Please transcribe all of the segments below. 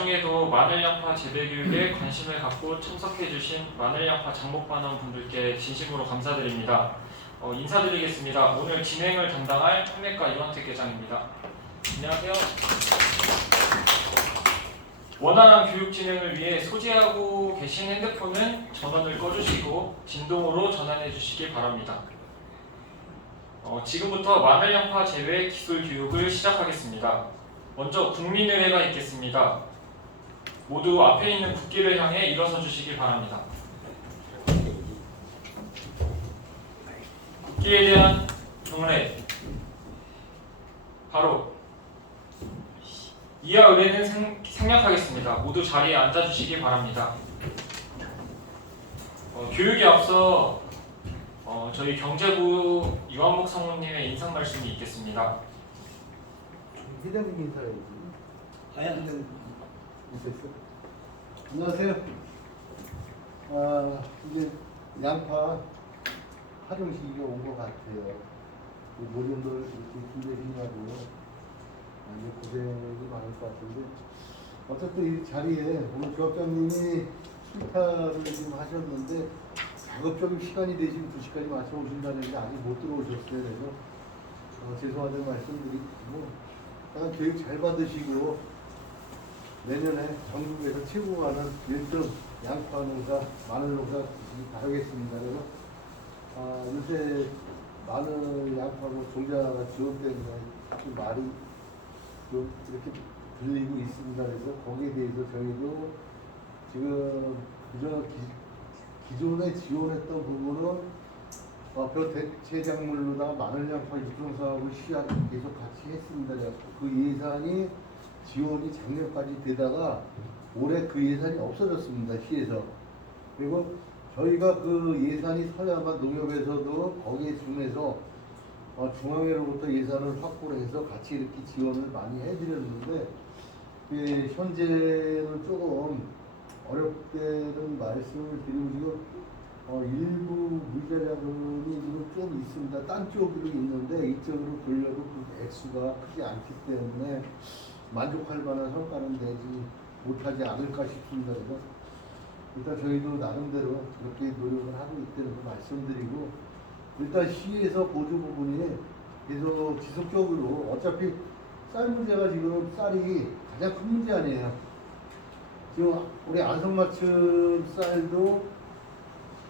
나중에도 마늘 양파 재배 교육에 관심을 갖고 참석해주신 마늘 양파 장목반원 분들께 진심으로 감사드립니다. 인사드리겠습니다. 오늘 진행을 담당할 판매과 이원택 계장입니다. 안녕하세요. 원활한 교육 진행을 위해 소지하고 계신 핸드폰은 전원을 꺼주시고 진동으로 전환해 주시기 바랍니다. 지금부터 마늘 양파 재배 기술 교육을 시작하겠습니다. 먼저 국민의회가 있겠습니다. 모두 앞에 있는 국기를 향해 일어서 주시기 바랍니다. 국기에 대한 경례. 바로 이하 의례는 생략하겠습니다. 모두 자리에 앉아 주시기 바랍니다. 교육에 앞서 저희 경제부 이완목 성우님의 인사 말씀이 있겠습니다. 회장님 인사해야지. 회장님 있었어? 안녕하세요. 이제 양파 활용 시기가 온 것 같아요. 모종들 이렇게 준비하시냐고 이제 고생이 많을 것 같은데 어쨌든 이 자리에 오늘 조합장님이 출타를 지금 하셨는데 작업적인 시간이 되시면 2시까지 맞춰 오신다는데 아직 못 들어오셨어요. 그래서 죄송하다는 말씀드리고 약간 교육 잘 받으시고 내년에 전국에서 최고 하는 1등 양파 농사, 마늘 농사 되시기 바라겠습니다. 그래서 요새 마늘 양파고 종자가 지원 때문에 좀 말이 좀 이렇게 들리고 있습니다. 그래서 거기에 대해서 저희도 지금 기존에 지원했던 부분은 별 대체작물로다 마늘 양파 유통사업을 시작을 계속 같이 했습니다. 그 예산이 지원이 작년까지 되다가 올해 그 예산이 없어졌습니다. 시에서. 그리고 저희가 그 예산이 서야만 농협에서도 거기에 준해서 중앙회로부터 예산을 확보를 해서 같이 이렇게 지원을 많이 해드렸는데 현재는 조금 어렵게는 말씀을 드리고 지금 일부 물자 자금이 지금 좀 있습니다. 딴 쪽으로 있는데 이쪽으로 돌려도 그 액수가 크지 않기 때문에 만족할 만한 성과는 내지 못하지 않을까 싶습니다. 그래서 일단 저희도 나름대로 그렇게 노력을 하고 있다는 걸 말씀드리고 일단 시에서 보조 부분이 계속 지속적으로 어차피 쌀 문제가 지금 쌀이 가장 큰 문제 아니에요. 지금 우리 안성맞춤 쌀도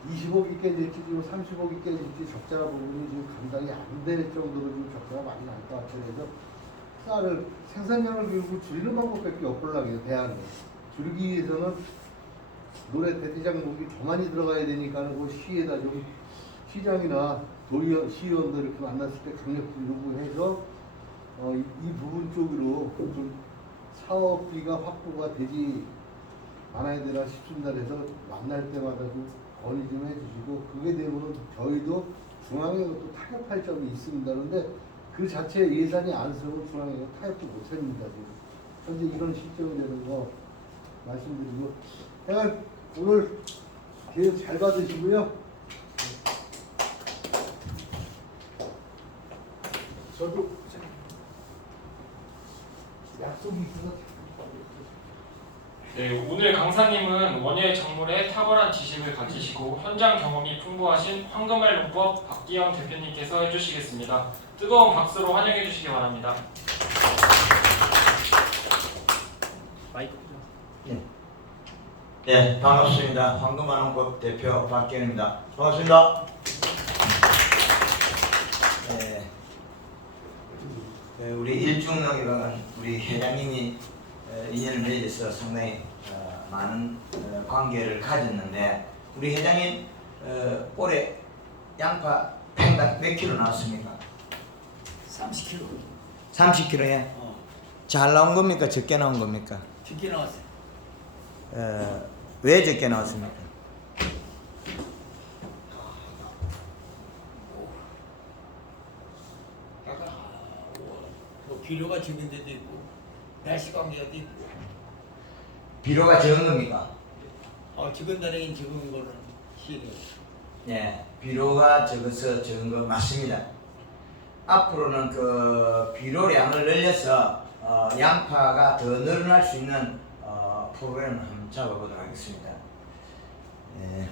20억이 깨질지 지금 30억이 깨질지 적자 부분이 지금 감당이 안 될 정도로 지금 적자가 많이 날 것 같아요. 그래서 쌀을 생산량을 결국 줄이는 방법밖에 없으려고 대안을 줄이기 위해서는 노래 대대장목이 더 많이 들어가야 되니까 그 시에다 좀 시장이나 시의원들 이렇게 만났을 때 강력히 요구해서 이 부분 쪽으로 좀 사업비가 확보가 되지 않아야 되나 싶습니다. 그래서 만날 때마다 좀 건의 좀 해주시고 그게 되면 저희도 중앙에 또 타협할 점이 있습니다. 그런데 그 자체 예산이 안 쓰면 중앙에 타협도 못합니다. 지금 현재 이런 실정이 되는 거 말씀드리고 하여간 오늘 교육 잘 받으시고요. 저도 약속이 있어서 네, 오늘 강사님은 원예 작물에 탁월한 지식을 가지시고 현장 경험이 풍부하신 황금알 농법 박기영 대표님께서 해주시겠습니다. 뜨거운 박수로 환영해 주시기 바랍니다. 네, 반갑습니다. 황금알 농법 대표 박기영입니다. 반갑습니다. 우리 일중농이라는 우리 회장님이 인연을 맺어서 상당히 많은 관계를 가졌는데 우리 회장님 올해 양파 팽당 몇 킬로 나왔습니까? 30kg. 30킬로에 잘 나온 겁니까? 적게 나온 겁니까? 적게 나왔어요. 왜 적게 나왔습니까? 약간 뭐 비료가 적은 데도 있고 날씨 관계도 있고. 비료가 적은 겁니까? 적은 데는 적은 거는 시행해요. 네, 비료가 적어서 적은 거 맞습니다. 앞으로는 그 비료량을 늘려서 양파가 더 늘어날 수 있는 프로그램을 한번 잡아보도록 하겠습니다. 예.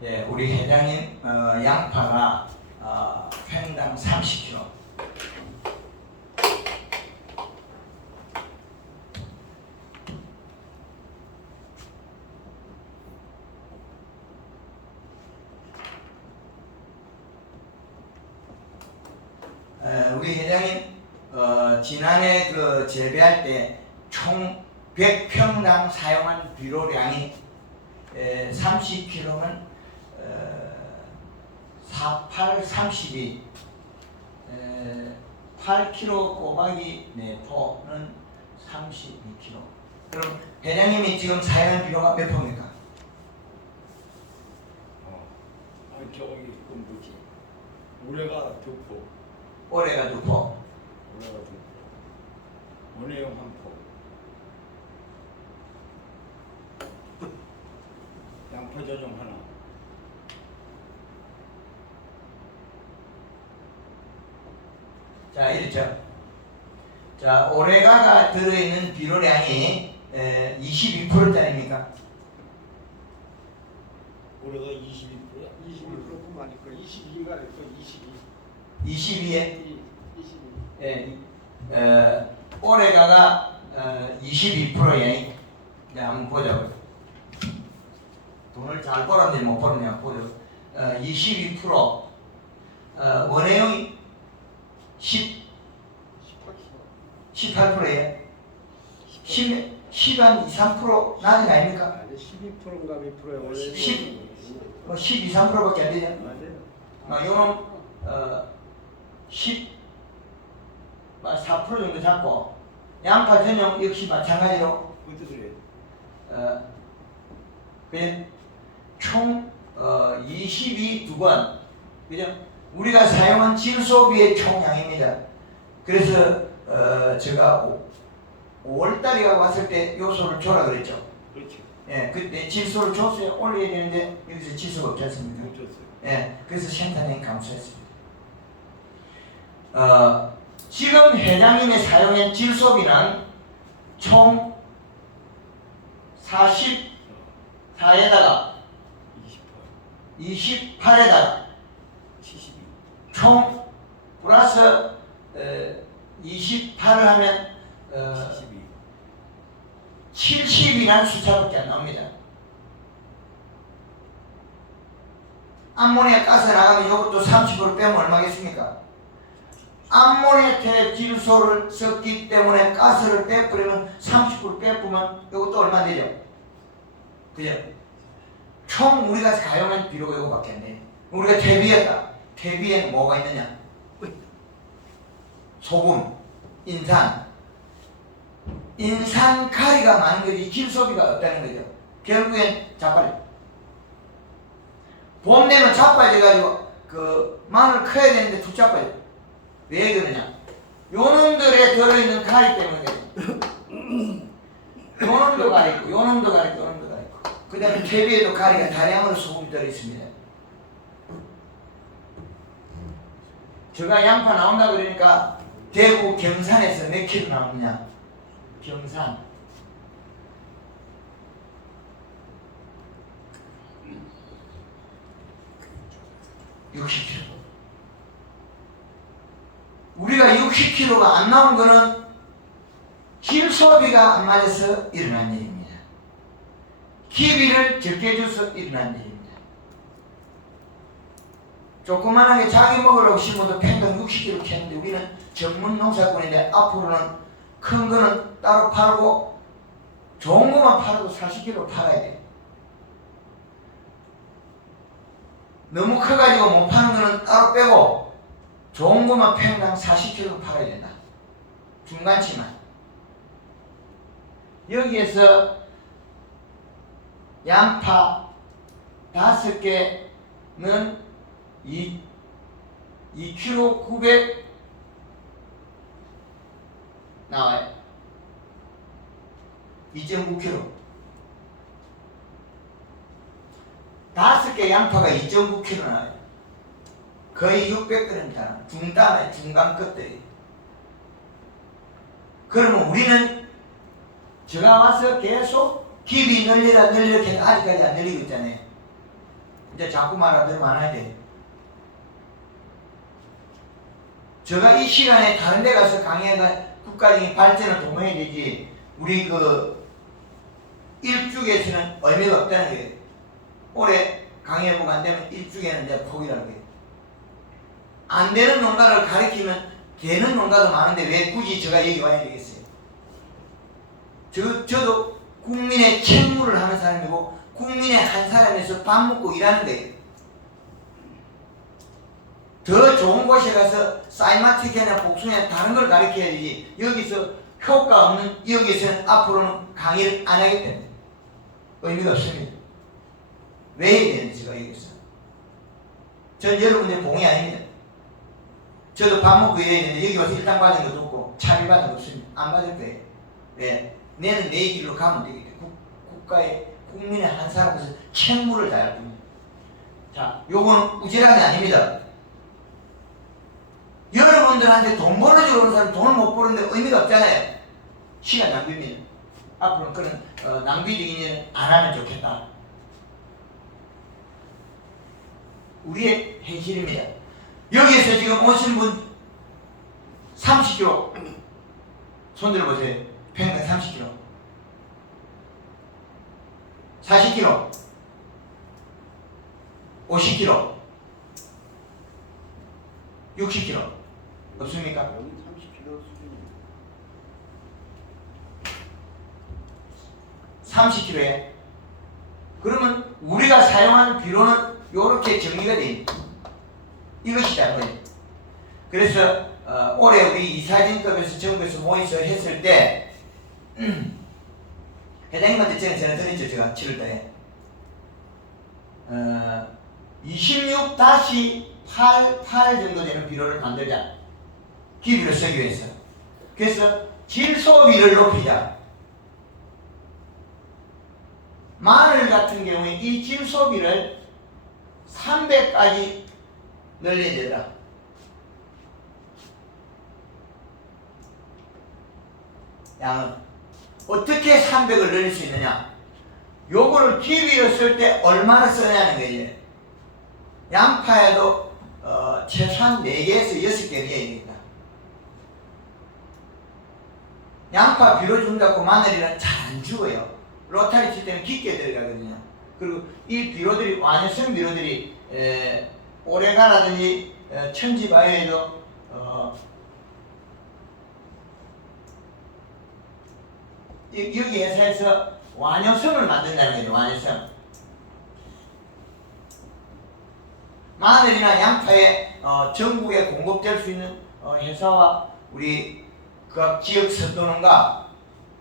예, 우리 회장님 양파가 팽당 30kg. 우리 회장님 지난해 그 재배할 때 총 100평당 사용한 비료량이 30kg는 48, 32 8kg 곱하기 내포는 32kg. 그럼 회장님이 지금 사용한 비료가 몇 포입니까? 저기 그 뭐지? 올해가 2포. 올해가 2포. 올해가 2포. 원해용 1포. 양파 조정 하나. 자, 이렇죠. 자, 올해가가 들어있는 비료량이 22%짜리입니까? 올해가 22%야? 22%뿐만 아니고 22가 됐어. 22. 22에 22. 올해가가 22%에 한번 보자고요. 돈을 잘 벌었는지 못 벌었냐 보죠. 22% 원해용이 18%예요. 10한 2, 3% 낮은 거 아닙니까? 아니 12%인가 몇 프로야 원래. 12, 3%밖에 안 되죠. 맞아요. 요놈 4% 정도 잡고 양파 전용 역시 마찬가지로 그것도 그래. 그냥 총 22번 그죠? 우리가 사용한 질소비의 총량입니다. 그래서 제가 5월달에 왔을 때 요소를 줘라 그랬죠. 그렇지. 예, 그때 질소를 줬어요. 올려야 되는데 여기서 질소가 없지 않습니까? 못 줬어요. 예, 그래서 생산량이 감소했습니다. 지금 회장님이 사용한 질소비는 총 44에다가 28에다가 72. 총 플러스 28을 하면 72. 70이라는 숫자밖에 안 나옵니다. 암모니아 가스 나가면 이것도 30% 빼면 얼마겠습니까? 암모니아 질소를 썼기 때문에 가스를 빼버리면 30% 빼보면 이것도 얼마 되죠? 그죠? 총 우리가 사용한 비료가 이거밖에 안 돼요. 우리가 퇴비했다. 퇴비에는 뭐가 있느냐? 소금, 인산가리가 많은 거지 질소비가 없다는 거죠. 결국엔 자빠져. 봄 되면 자빠져가지고 그 마늘 커야 되는데 툭 자빠져. 왜 그러냐? 요놈들에 들어있는 가리 때문에 그래. 요놈도 가리 있고 요놈도 가리 있고 요놈도 가리 있고 그 다음에 퇴비에도 가리가 다량으로 소금이 들어있습니다. 제가 양파 나온다 그러니까 대구 경산에서 몇 킬로 나오느냐? 경산 60kg. 우리가 60kg가 안 나온 거는 질소비가 안 맞아서 일어난 일입니다. 기비를 적게 줘서 일어난 일입니다. 조그만하게 자기 먹으려고 심어도 팽당 60kg 캐는데 우리는 전문 농사꾼인데 앞으로는 큰 거는 따로 팔고 좋은 것만 팔아도 40kg 팔아야 돼. 너무 커가지고 못 파는 거는 따로 빼고 좋은 것만 팽당 40kg 팔아야 된다. 중간치만. 여기에서 양파 5개는 2kg 900 나와요. 2.9kg. 5개 양파가 2.9kg 나와요. 거의 600g 다 중단에 중간 것들이. 그러면 우리는 제가 와서 계속 깊이 늘리라 해서 아직까지 안 늘리고 있잖아요. 이제 자꾸 말하면 많아야 돼. 제가 이 시간에 다른 데 가서 강의가 국가적인 발전을 도모해야 되지, 우리 그 일주에서는 의미가 없다는 거예요. 올해 강의해보고 안 되면 일주에는 이제 포기라는 거예요. 안 되는 농가를 가르치면 되는 농가도 많은데 왜 굳이 제가 여기 와야 되겠어요? 저도 국민의 책무를 하는 사람이고 국민의 한 사람에서 밥 먹고 일하는 거예요. 더 좋은 곳에 가서 사이마틱이나 복숭아나 다른 걸 가르쳐야 되지, 여기서 효과 없는 여기서는 앞으로는 강의를 안 하기 때문에 의미가 없습니다. 왜 해야 되는지 제가 얘기했어요. 전 여러분의 봉이 아닙니다. 저도 밥 먹고 일해야 되는데 여기 와서 일당 받은 것도 없고 차비 받은 것도 없습니다. 안 받을 거예요. 왜? 내는 내 길로 가면 되기 때문에 국가의 국민의 한 사람으로서 책무를 다할 뿐입니다. 자, 요거는 우지랑이 아닙니다. 여러분들한테 돈 벌어주러 오는 사람 돈을 못 버는데 의미가 없잖아요. 시간 낭비입니다. 앞으로는 그런 낭비적인 일은 안 하면 좋겠다. 우리의 현실입니다. 여기에서 지금 오신 분 30kg 손 들어보세요. 평균 30kg 40kg 50kg 60kg 없습니까? 여기 30kg 수준이에요. 30kg에 그러면 우리가 사용한 비료는 이렇게 정리가 돼 이것이 잘못이에요. 그래서 올해 우리 이사진급에서 전국에서 모여서 했을 때 회장님한테 전화 드렸죠. 제가 7월달에 26-88 정도 되는 비료를 만들자. 기비를 쓰기 위해서. 그래서 질소비를 높이자. 마늘 같은 경우에 이 질소비를 300까지 늘려야 되더라. 양은 어떻게 300을 늘릴 수 있느냐? 요거를 기비를 쓸 때 얼마나 쓰냐는 거예요. 양파에도 최소한 4개에서 6개 넣어야 됩니다. 양파 비료 준다고 마늘이랑 잘 안 죽어요. 로타리 칠 때는 깊게 들어가거든요. 그리고 이 비료들이 완효성 비료들이 오레가라든지 천지바이오에도 여기 회사에서 완효성을 만든다는 거죠. 완효성. 마늘이나 양파에 전국에 공급될 수 있는 회사와 우리 각 지역 선도농가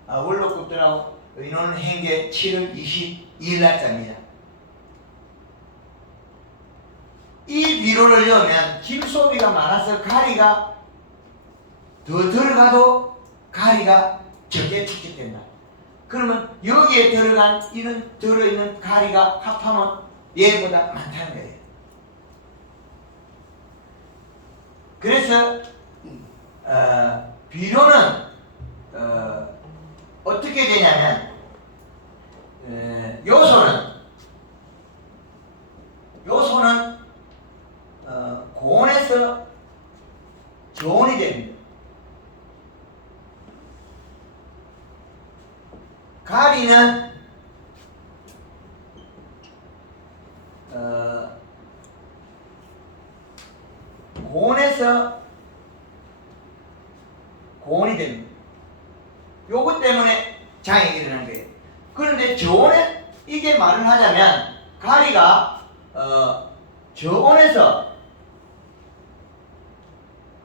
원로급들하고 의논을 한 게 7월 22일 날짜입니다. 이 비료를 넣으면 질소비가 많아서 가리가 더 들어가도 가리가 적게 축적된다. 그러면 여기에 들어있는 가리가 합하면 얘보다 많다는 거예요. 그래서 비료는 어떻게 되냐면 요소는 고온에서 저온이 됩니다. 가리는 고온에서 고온이 됩니다. 요것 때문에 장애가 일어난 거예요. 그런데 저온에 이게 말을 하자면 가리가 저온에서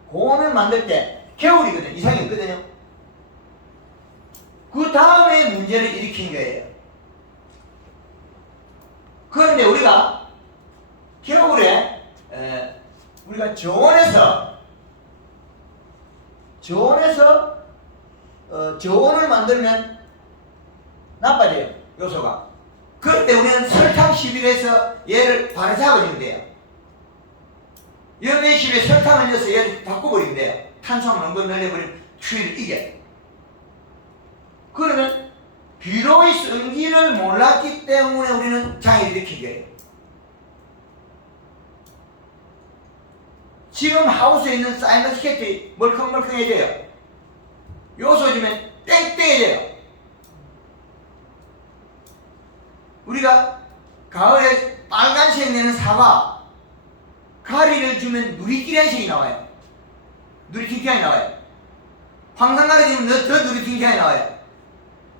고온을 만들 때 겨울이거든요. 이상이 없거든요. 그 다음에 문제를 일으킨 거예요. 그런데 우리가 겨울에 우리가 저온에서 저온을 만들면 나빠져요. 요소가. 그런데 우리는 설탕 11에서 얘를 바로 잡아주면 돼요. 연내 10에 설탕을 넣어서 얘를 바꿔버리면 돼요. 탄수화물 농도 늘려버리면 추위를 이겨. 그러면 비료의 성질을 몰랐기 때문에 우리는 장애를 일으키게 해요. 지금 하우스에 있는 사이먼스케이트 멀컹멀컹해져요. 요소 주면 땡땡해져요. 우리가 가을에 빨간색 내는 사과, 가리를 주면 누리끼리한색이 나와요. 누리팅팅하게 나와요. 황산가리 주면 더 누리팅팅하게 나와요.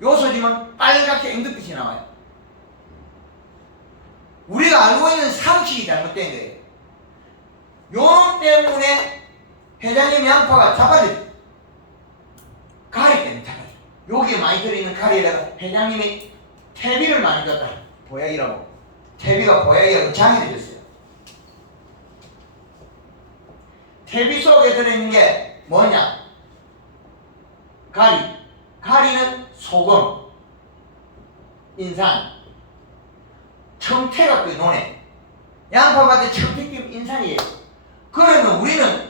요소 주면 빨갛게 앵두빛이 나와요. 우리가 알고 있는 상식이 잘못된 거예요. 요 때문에 회장님 양파가 잡아져요. 가리 때문에 잡아져요. 여기에 많이 들어있는 가리에다가 회장님이 태비를 많이 줬다. 보약이라고. 태비가 보약이라고 장애를 줬어요. 태비 속에 들어있는 게 뭐냐? 가리. 가리는 소금, 인산, 청태가 그 논에. 양파밭에 청태 끼면 인산이에요. 그러면 우리는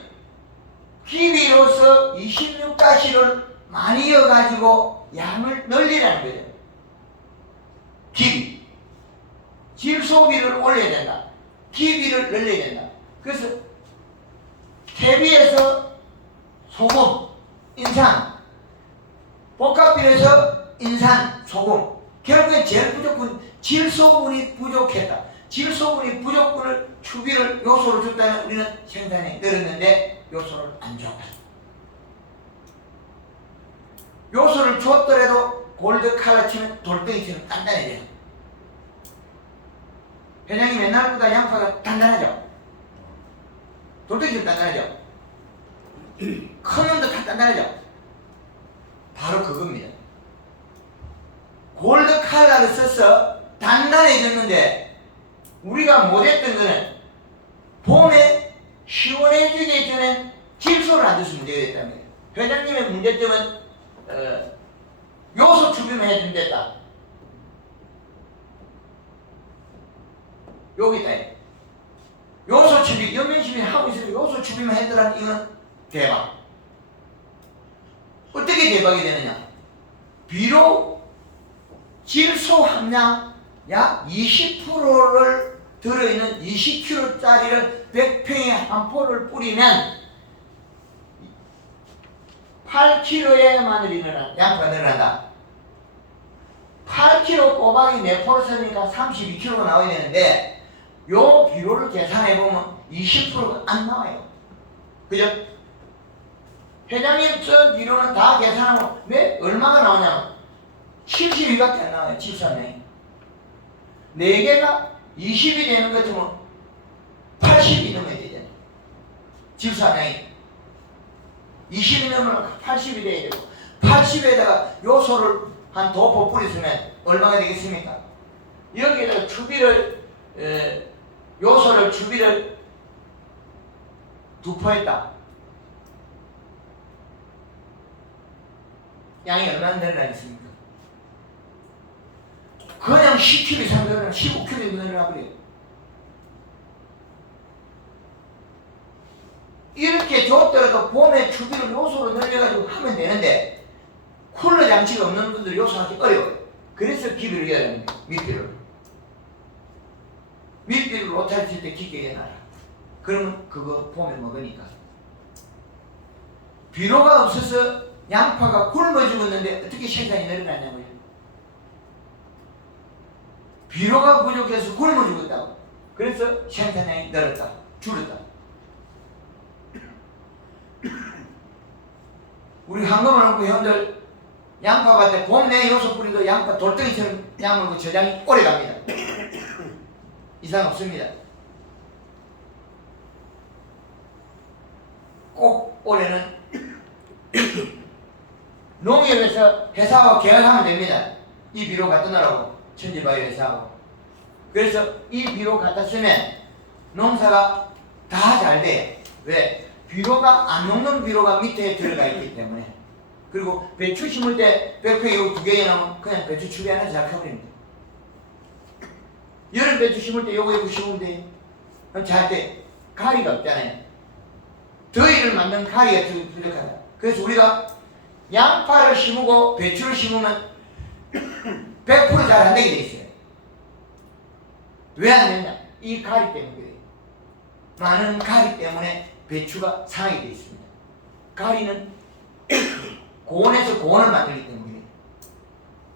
기비로서 26가시를 많이 이어가지고 양을 늘리라는 거예요. 기비. 질소비를 올려야 된다. 기비를 늘려야 된다. 그래서 태비에서 소금, 인산, 복합비에서 인산, 소금. 결국엔 제일 부족한 질소분이 부족했다. 질소분이 부족분을 추비를 요소로 줬다면 우리는 생산이 늘었는데 요소를 안 줬다. 요소를 줬더라도 골드 칼라 치면 돌덩이처럼 단단해져요. 회장님 옛날보다 양파가 단단하죠? 돌덩이처럼 단단하죠? 큰 놈도 다 단단하죠? 바로 그겁니다. 골드 칼라를 써서 단단해졌는데 우리가 못했던 거는 봄에 시원해지기 전에 질소를 안 줬으면 문제가 됐다는 거예요. 회장님의 문제점은 요소 추비만 해주면 됐다. 여기 있다. 요소 추비, 연면시비 하고 있으면 요소 추비만 했더라는 이거는 대박. 어떻게 대박이 되느냐? 비록 질소 함량 약 20%를 들어있는 20kg짜리를 100평에 한 포를 뿌리면 8kg의 마늘이 늘어난다. 양파가 늘어난다. 8kg 꼬박이 4포를 쓰니까 32kg가 나와야 되는데 요 비료를 계산해보면 20%가 안 나와요. 그죠? 회장님 저 비료는 다 계산하고 왜 얼마가 나오냐면 72밖에 안 나와요. 질소함량이 4개가 20이 되는 것처럼 80이 넘어야 되잖아요. 질소함량이 20이 넘으면 80이 돼야 되고 80에다가 요소를 한 2포 뿌렸으면 얼마가 되겠습니까? 여기에다가 추비를 요소를 추비를 2포 했다. 양이 얼마나 늘어나겠습니까? 그냥 10kg 이상 늘어나 15kg 늘어나 버려요. 이렇게 줬더라도 봄에 추비를 요소로 늘려가지고 하면 되는데 쿨러 장치가 없는 분들 요소하기 어려워요. 그래서 기비를 해야 됩니다. 밑비를 로타리 칠 때 깊게 해놔라. 그러면 그거 봄에 먹으니까. 비료가 없어서 양파가 굶어 죽었는데 어떻게 생산이 늘어났냐고요. 비료가 부족해서 굶어 죽었다고. 그래서 생산량이 늘었다. 줄었다. 우리 황금을 놓고 형들 양파밭에 봄 내 요소 뿌리도 양파 돌덩이처럼 양물고 저장이 오래 갑니다. 이상 없습니다. 꼭 올해는 농협에서 회사와 계약하면 됩니다. 이 비료 갖다 놓으라고 천지바이오 회사하고. 그래서 이 비료 갖다 쓰면 농사가 다 잘 돼요. 왜? 비료가 안 녹는 비료가 밑에 들어가 있기 때문에. 그리고 배추 심을 때 100평 이거 2개 넣으면 그냥 배추 추비 하나 잘 펴버립니다. 여름 배추 심을 때 요거 심으면 돼요. 그럼 잘 때 가리가 없잖아요. 더위를 만든 가리가 부족하다. 그래서 우리가 양파를 심고 배추를 심으면 100% 잘 안 되게 돼 있어요. 왜 안 되냐? 이 가리 때문에 그래요. 많은 가리 때문에 배추가 상하게 돼 있습니다. 가리는 고온에서 고온을 만들기 때문에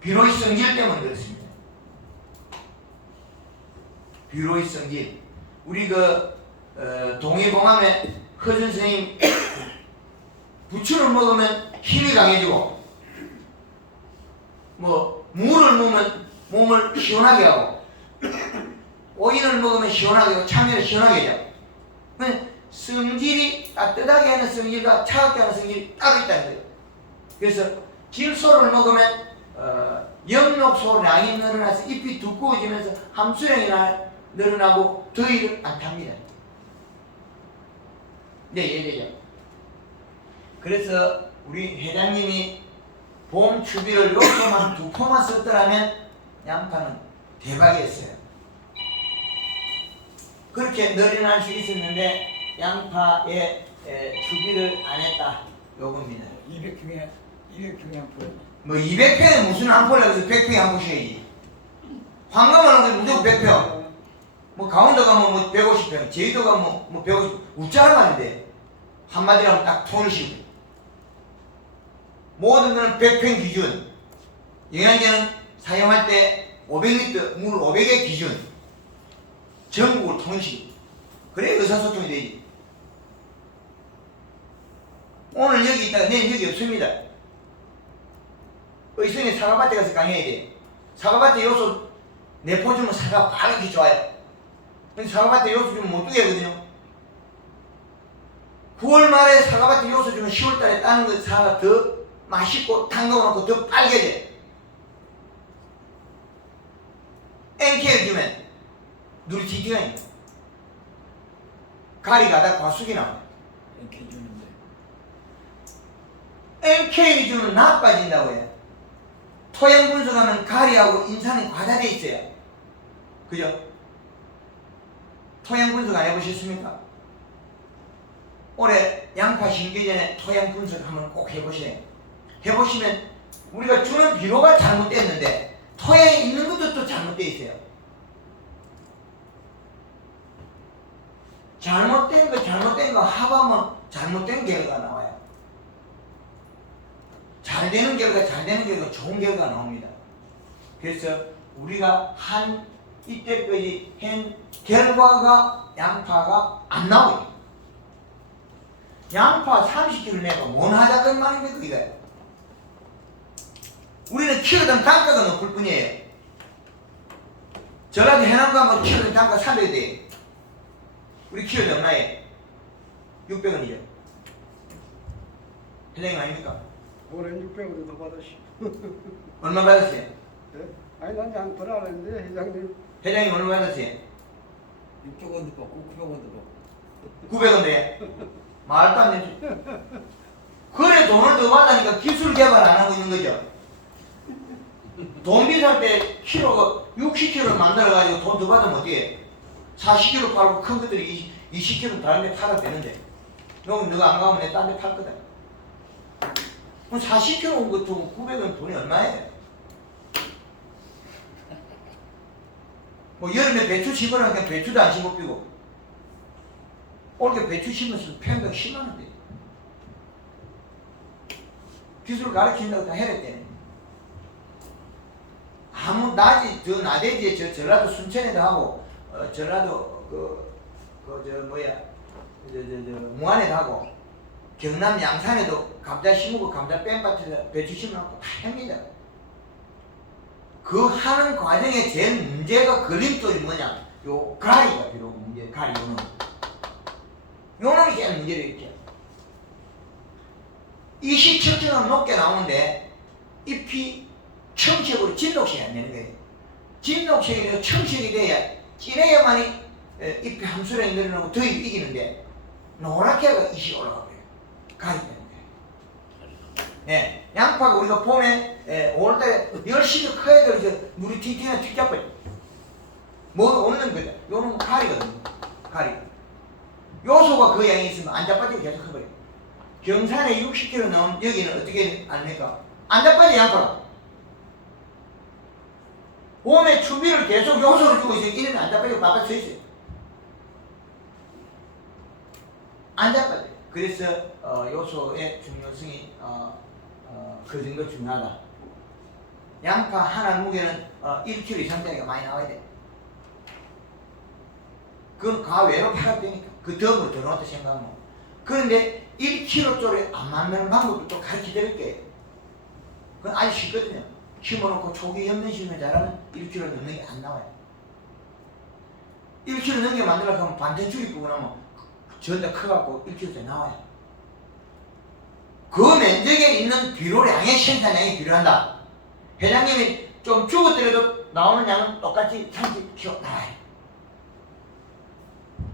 비로의 성질 때문에 그렇습니다. 비로의 성질. 우리 동해봉암에 허준 선생님 부추를 먹으면 힘이 강해지고 무를 먹으면 몸을 시원하게 하고 오이를 먹으면 시원하게 하고 참외를 시원하게 하죠. 성질이 따뜻하게 하는 성질과 차갑게 하는 성질이 따로 있다는 거예요. 그래서 질소를 먹으면 영록소량이 늘어나서 잎이 두꺼워지면서 함수량이 늘어나고 더위를 안 탑니다. 네, 이해되죠? 그래서 우리 회장님이 봄 추비를 요소만 2포만 썼더라면 양파는 대박이었어요. 그렇게 늘어날 수 있었는데 양파에 추비를 안 했다. 요겁니다. 200평에 한 포. 뭐 200평에 무슨 한 포라 그래서 100평에 한 포셔야지. 황금하는 게 무조건 100평. 뭐 강원도 가면 뭐 150평, 제주도 가면 뭐 150평. 웃자는 말인데 한마디로 하면 딱 통일식. 모든 거는 100평 기준. 영양제는 사용할 때 500리터 물 500의 기준. 전국을 통일식. 그래 의사소통이 되지. 오늘 여기 있다가 내일 여기 없습니다. 의성이 사과밭에 가서 강해야 돼. 사과밭에 요소 내포 주면 사과 반응이 좋아요. 근데 사과밭에 요소 주면 못 두게 하거든요. 9월 말에 사과밭에 요소 주면 10월 달에 따는 거 사과 더 맛있고 담가놓고 더 빨개져. NK를 주면 누리티티가 있네. 가리 가다 과숙이 나와. 이렇게 주는데. NK를 주면 나빠진다고 해요. 토양 분석하면 가리하고 인산이 과다돼 있어요. 그죠? 토양 분석 안 해보셨습니까? 올해 양파 심기 전에 토양 분석 한번 꼭 해보세요. 해보시면 우리가 주는 비료가 잘못됐는데 토양에 있는 것도 또 잘못되어 있어요. 잘못된 거 합하면 잘못된 결과가 나와요. 잘 되는 결과, 좋은 결과가 나옵니다. 그래서 우리가 이때까지 한 결과가 양파가 안 나오죠. 양파 30kg 내가 뭔 하자건 말인데 그게. 우리는 키로당 단가가 높을 뿐이에요. 전라도 해남 가면 키로당 단가 300대. 우리 키로 얼마에? 600원이죠. 회장님 아닙니까? 올해 600으로 더 받으시오. 얼마 받았어요? 네? 아니 난 양파를 안 했는데 회장님 회장님 얼마 받았어요? 600원도 받고 900원도 받고. 900원 돼. 말도 안 되지. 그래 돈을 더 받으니까 기술 개발 안 하고 있는 거죠. 돈 비쌀 때 키로가 60kg 만들어가지고 돈 더 받으면 어떻게 40kg 팔고 큰 것들이 20kg 다른 데 팔아도 되는데 너가 안 가면 내 딴 데 팔거든. 그럼 40kg 온 것도 900원 돈이 얼마예요? 뭐 여름에 배추 심으라니까 배추도 안 심어 피고 올게 배추 심으면서 평당 10만원 돼. 기술 가르친다고 다 해야 되네. 아무 더 나대지에 저 전라도 순천에도 하고 전라도 무안에도 하고 경남 양산에도 감자 심고 감자 뺀밭에서 배추 심어놓고 다 합니다. 그 하는 과정에 제일 문제가 걸림돌이 뭐냐? 요 가리가 비록 문제, 가리 요놈. 요놈이 제일 문제를 일으켜. 27층은 높게 나오는데 잎이 청색으로 진녹색이 안 되는 거예요. 진녹색이 되고 청색이 돼야 진해야만이 잎의 함수량이 늘어나고 더위를 이기는데 노랗게 하고 잎이 올라가 버려요. 가리 때문에. 네, 양파가 우리가 봄에 5월달에 열심히 커야 되고 물이 팅팅하게 튀 잡아요. 뭐가 없는 거죠. 요놈은 가리거든요. 가리. 요소가 그 양이 있으면 안 잡아지고 계속 커버려요. 경산에 60kg 넣으면 여기는 어떻게 압니까? 안 자빠져 양파가. 봄에 추비를 계속 요소를 주고 있으니까 이래는 안 자빠지고 바깥에 서 있어요. 안 자빠져. 그래서 요소의 중요성이 그 정도 중요하다. 양파 하나 무게는 1kg 이상짜리가 많이 나와야 돼. 그건 가외로 팔아도 되니까 그 덤으로 더 넣었다 생각하면. 그런데 1kg짜리 안 만드는 방법을 또 가르쳐 드릴게요. 그건 아주 쉽거든요. 심어놓고 초기 연면 심으면 자라면 1kg 넘는 게 안 나와요. 1kg 넘게 만들려고 하면 반대줄이 뿌고 나면 전다 커갖고 1kg짜리 나와요. 그 면적에 있는 비료량의 생산량이 필요한다. 회장님이 좀 죽었더라도 나오는 양은 똑같이 30kg 나와요.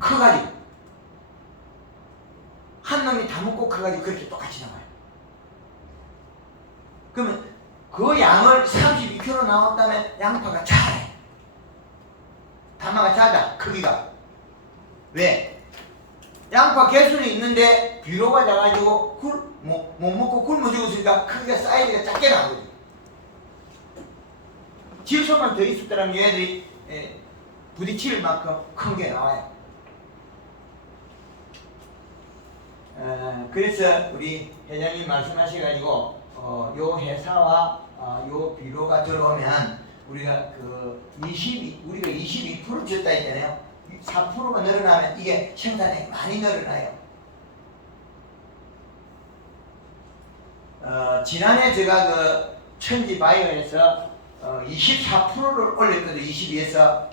커가지고 한 놈이 다 먹고 커가지고 그렇게 똑같이 나와요. 그러면 그 양을 32kg 나왔다면 양파가 작아요. 담화가 작아, 크기가. 왜? 양파 개수는 있는데 비료가 작아지고 못 먹고 굶어 죽었으니까 크기가 사이즈가 작게 나오거든요. 질소만 더 있었더라면 얘들이 부딪힐 만큼 큰 게 나와요. 그래서 우리 회장님 말씀하셔가지고 요 회사와 요 비료가 들어오면 우리가 우리가 22% 줬다 했잖아요. 4%가 늘어나면 이게 생산량이 많이 늘어나요. 지난해 제가 그 천지바이오에서 24%를 올렸거든요. 22에서.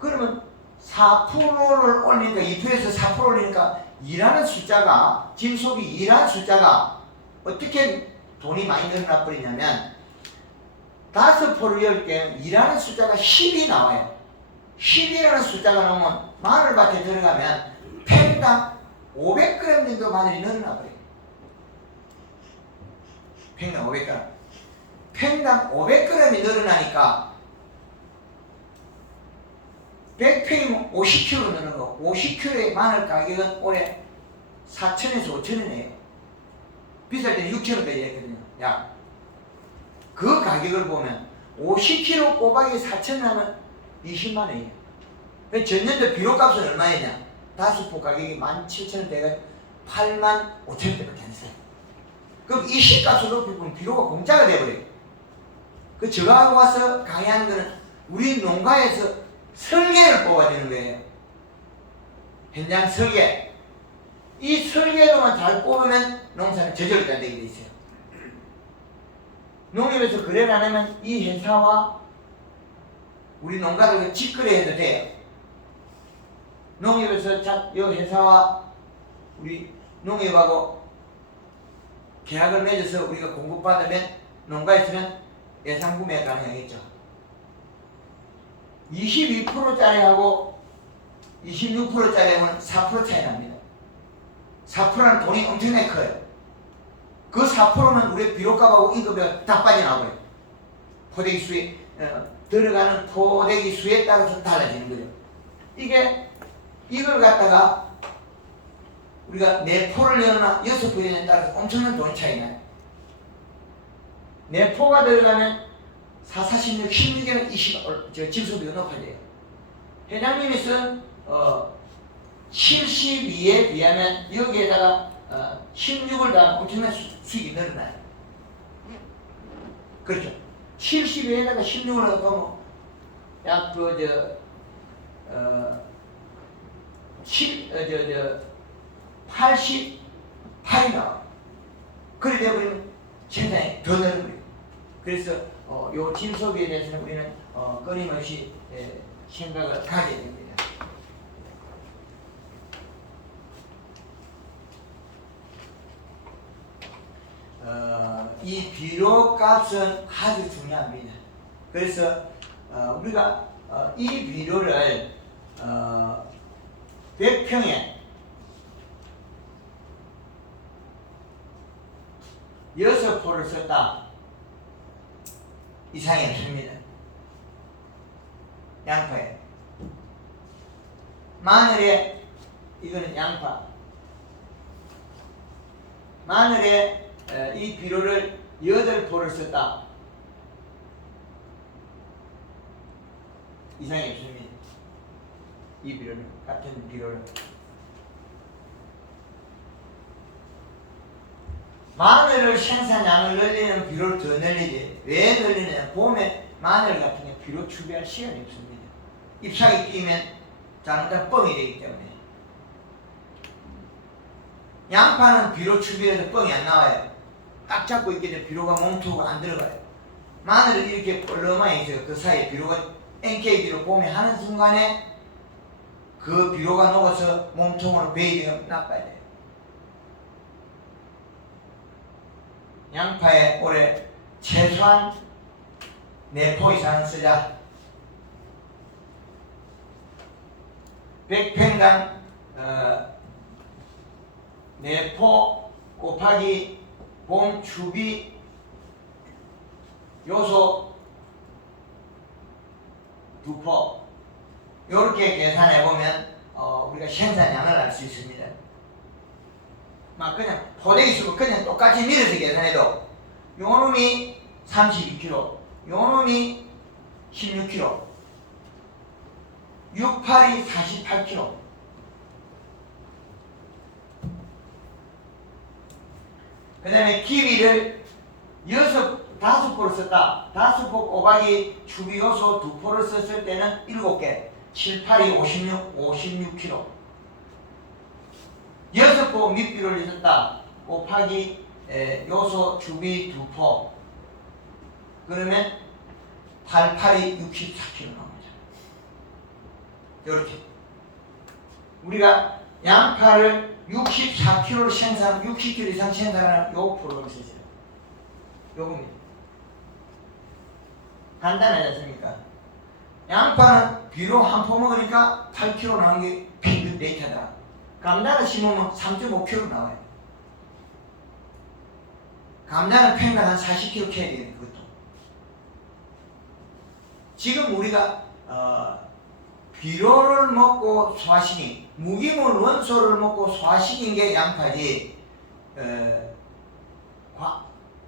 그러면 4%를 올리니까 2%에서 4% 올리니까 일하는 숫자가 진속이 일하는 숫자가 어떻게 돈이 많이 늘어나 버리냐면 5%를 10개 일하는 숫자가 10이 나와요. 10이라는 숫자가 나오면 마늘밭에 들어가면 팽당 500g 정도 마늘이 늘어나 버려요. 팽당 500g. 팽당 500g이 늘어나니까 100평이면 50kg 느는 거. 50kg의 마늘 가격은 올해 4천에서 5천원이에요. 비쌀 때는 6천원까지 했거든요. 야, 그 가격을 보면 50kg 꼬박이 4천 하면 20만원이에요. 전년도 비료값은 얼마였냐? 5포 가격이 17,000원 돼가지고 85,000원대밖에 안 했어요. 그럼 이 시값을 높이면 비료가 공짜가 돼버려요. 그 저하고 와서 강의하는 거는 우리 농가에서 설계를 뽑아주는 거예요. 현장 설계. 이 설계도만 잘 뽑으면 농사는 저절로 잘 되게 돼 있어요. 농협에서 거래를 안 하면 이 회사와 우리 농가들 직거래해도 돼요. 농협에서 이 회사와 우리 농협하고 계약을 맺어서 우리가 공급받으면 농가에서는 예상 구매가 가능하겠죠. 22%짜리하고 26%짜리하고는 4% 차이 납니다. 4%는 돈이 엄청나게 커요. 그 4%는 우리 비료값하고 인건비가 다 빠져나와요. 포대기 수에 들어가는 포대기 수에 따라서 달라지는 거죠. 이걸 갖다가 우리가 4포를 넣으나 6포에 따라서 엄청난 돈이 차이 나요. 4포가 들어가면 4, 4, 16, 16에는 질소비가 높아져요. 회장님이 쓴 72에 비하면 여기에다가 16을 더하면 엄청난 수익이 늘어나요. 그렇죠. 72에다가 16을 넣으면 약 88이 나와요. 그래 되어버리면 생산이 더 늘어버려요. 그래서 요 진소비에 대해서는 우리는 끊임없이 생각을 가져야 됩니다. 이 비료값은 아주 중요합니다. 그래서 우리가 이 비료를 100평에 6포를 썼다 이상이 없습니다. 양파에 마늘에 이거는 양파 마늘에 이 비료를 8포를 썼다. 이상이 없습니다. 이 비료는 같은 비료를. 마늘을 생산량을 늘리는 비료를 더 늘리지. 왜 늘리냐? 봄에 마늘 같은 경우 비료 추비할 시간이 없습니다. 잎사귀 끼면 잘못하면 뻥이 되기 때문에. 양파는 비료 추비해서 뻥이 안 나와요. 딱 잡고 있기 때문에 비료가 몸통으로 안 들어가요. 마늘은 이렇게 뻘렁하게 있어요. 그 사이에 비료가 NK비료 봄에 하는 순간에 그 비료가 녹아서 몸통으로 배이되어 나빠야 돼요. 양파에 올해 최소한 4포 이상 쓰자. 100평당 4포 곱하기 봄 추비 요소 2포 이렇게 계산해 보면 우리가 생산량을 알 수 있습니다. 막 그냥 포대 있으면 그냥 똑같이 밀어서 계산해도 요 놈이 32kg, 요 놈이 16kg, 6, 8이 48kg. 그 다음에 키위를 5포를 썼다. 5포 곱하기 추비요소 2포를 썼을 때는 7개, 7, 8이 56kg. 6포 밑비료를 썼다. 곱하기 요소 추비 2포. 그러면 8, 8이 64kg 나옵니다. 이렇게. 우리가 양파를 64kg를 60kg 이상 생산하는 요 프로그램을 쓰세요. 요겁니다. 간단하지 않습니까? 양파는 비료 한 포 먹으니까 8kg 나오는 게 평균 데이터다. 감자를 심으면 3.5kg 나와요. 감자는 평균 한 40kg 캐야 돼요. 그것도. 지금 우리가 비료를 먹고 소화시킨 무기물 원소를 먹고 소화시킨 게 양파지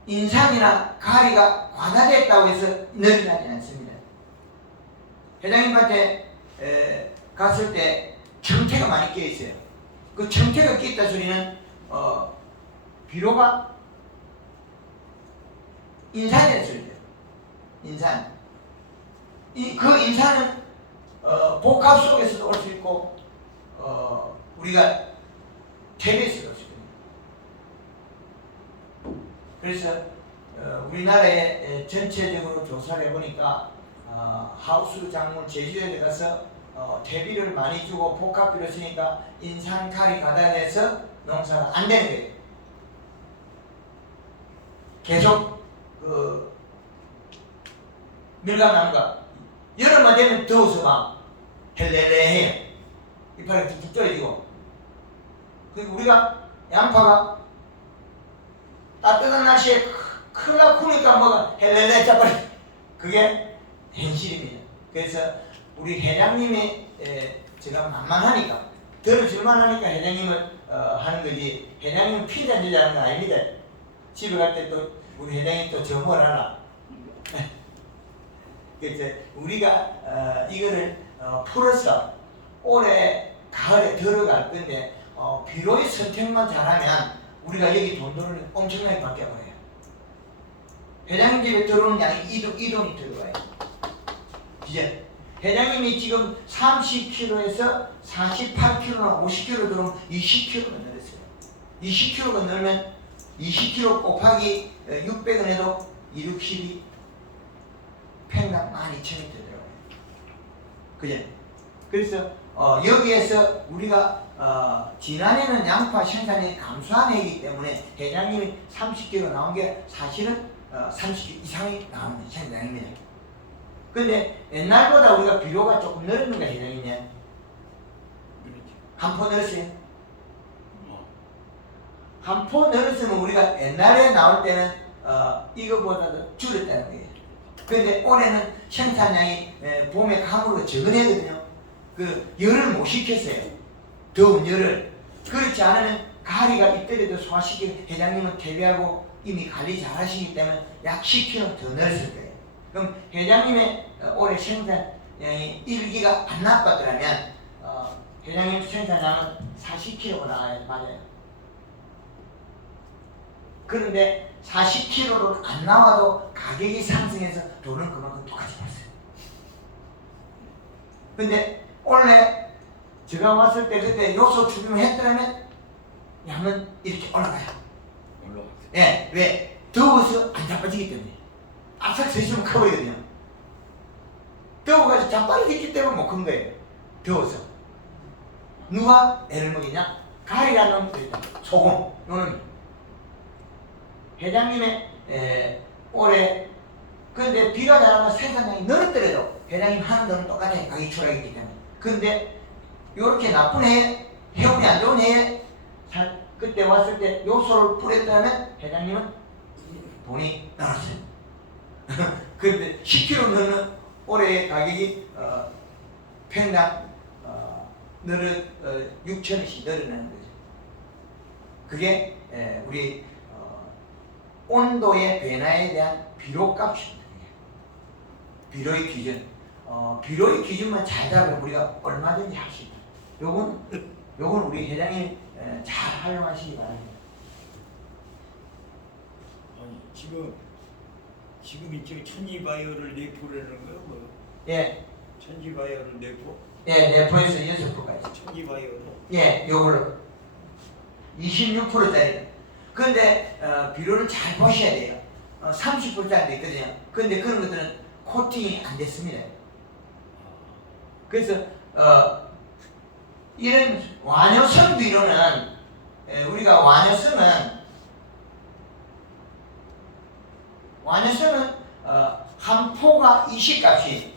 인삼이나 가리가 과다됐다고 해서 늘어나지 않습니다. 회장님한테 갔을 때 청태가 많이 끼어있어요. 그 청태가 끼있다 소리는 비료가 인산이라는 소리죠. 인산. 그 인산은 복합 속에서도 올 수 있고 우리가 태비에서도 올 수 있거든요. 그래서 우리나라에 전체적으로 조사를 해보니까 하우스 작물 제주도에 가서 대비를 많이 주고 복합비를 쓰니까 인산칼이 과다돼서 농사가 안 되는 거예요. 계속 밀감나무가 여름만 되면 더워서 막 헬렐레해요. 이파리 툭툭 떨어지고. 그리고 우리가 양파가 따뜻한 날씨에 클라 쿠니까 뭐가 헬렐레 자빠리. 그게 현실입니다. 그래서 우리 회장님이 제가 만만하니까 들어줄만 하니까 회장님을 하는 거지 회장님은 피자 주자는 건 아닙니다. 집에 갈 때 또 우리 회장님 또 저 뭘 하나. 그래서 우리가 이거를 풀어서 올해 가을에 들어갈 건데 비료의 선택만 잘하면 우리가 여기 돈을 엄청나게 바뀌어버려요. 회장님 집에 들어오는 양이 이동이 들어가요. 이제 회장님이 지금 30kg에서 48kg나 50kg 들어오면 20kg가 늘었어요. 20kg가 늘면 20kg 곱하기 600원 해도 260이 평당 12,000원 되더라고요. 그죠? 그래서 여기에서 우리가 지난해는 양파 생산이 감소한 해이기 때문에 회장님이 30kg 나온 게 사실은 30kg 이상이 나오는 생산량입니다. 근데 옛날보다 우리가 비료가 조금 늘었는가 회장님이냐? 한 포 늘었어요? 한 포 늘었으면 우리가 옛날에 나올 때는 이거보다도 줄였다는 거예요. 그런데 올해는 생산량이 봄에 감으로 적은 해거든요. 그 열을 못 식혔어요. 더운 열을. 그렇지 않으면 가리가 있더라도 소화시키 회장님은 퇴비하고 이미 관리 잘 하시기 때문에 약 10kg 더 넣었을 거예요. 그럼 회장님의 올해 생산량이 1기가 안 나빴더라면 회장님 생산량은 40kg가 나와요. 맞아요. 그런데 40kg로 안 나와도 가격이 상승해서 돈은 그만큼 똑같이 벌어요. 근데 원래 제가 왔을 때 그때 요소 추빙을 했더라면 양은 이렇게 올라가요. 올라갔어요. 예, 왜? 더워서 안 자빠지기 때문에. 아삭 세시면 커버리거든요. 더워가지고 자빠지기 때문에 못 큰 거예요. 더워서. 누가 애를 먹이냐? 가리라는 놈들이다. 소금. 요놈이. 회장님의 올해 근데 비가 잘하면 생산량이 늘었더라도 회장님 하는 거는 똑같아요. 가격이 추락했기 때문에. 근데 요렇게 나쁜 해에 해운이 안 좋은 해에 그때 왔을 때 요소를 뿌렸다면 회장님은 돈이 나왔어요. 그런데 10kg 넣는 올해의 가격이 팽당 6천원씩 늘어나는 거죠. 그게 우리 온도의 변화에 대한 비료값입니다. 비료의 기준. 비료의 기준만 잘 잡으면 우리가 얼마든지 할 수 있다. 요건 우리 회장님 잘 활용하시기 바랍니다. 아니 지금 이쪽에 천지바이오를 내포라는 거요? 뭐 예, 천지바이오를 내포? 예, 내포에서 6%까지. 천지바이오로 예, 요걸로 26%짜리. 근데 비료를 잘 보셔야 돼요. 30%짜리도 있거든요. 근데 그런 것들은 코팅이 안 됐습니다. 그래서 이런 완효성 비료는 우리가 완효성은 한 포가 20값이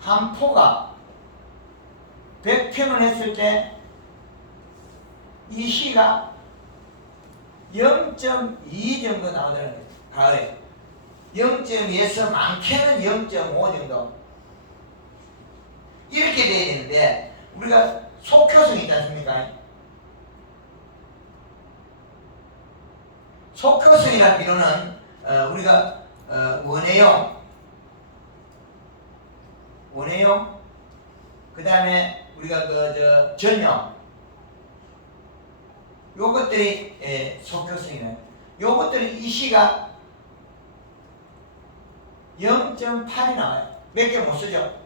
한 포가 100평을 했을 때 이시가 0.2 정도 나오더라고요. 가을에 0.2에서 많게는 0.5 정도 이렇게 돼야 되는데 우리가 속효성이 있지 않습니까? 속효성이라는 비료는 우리가 원해용 그 다음에 우리가 전용 요것들이 속효성이네. 요것들이 이시가 0.8이 나와요. 몇 개를 못 쓰죠?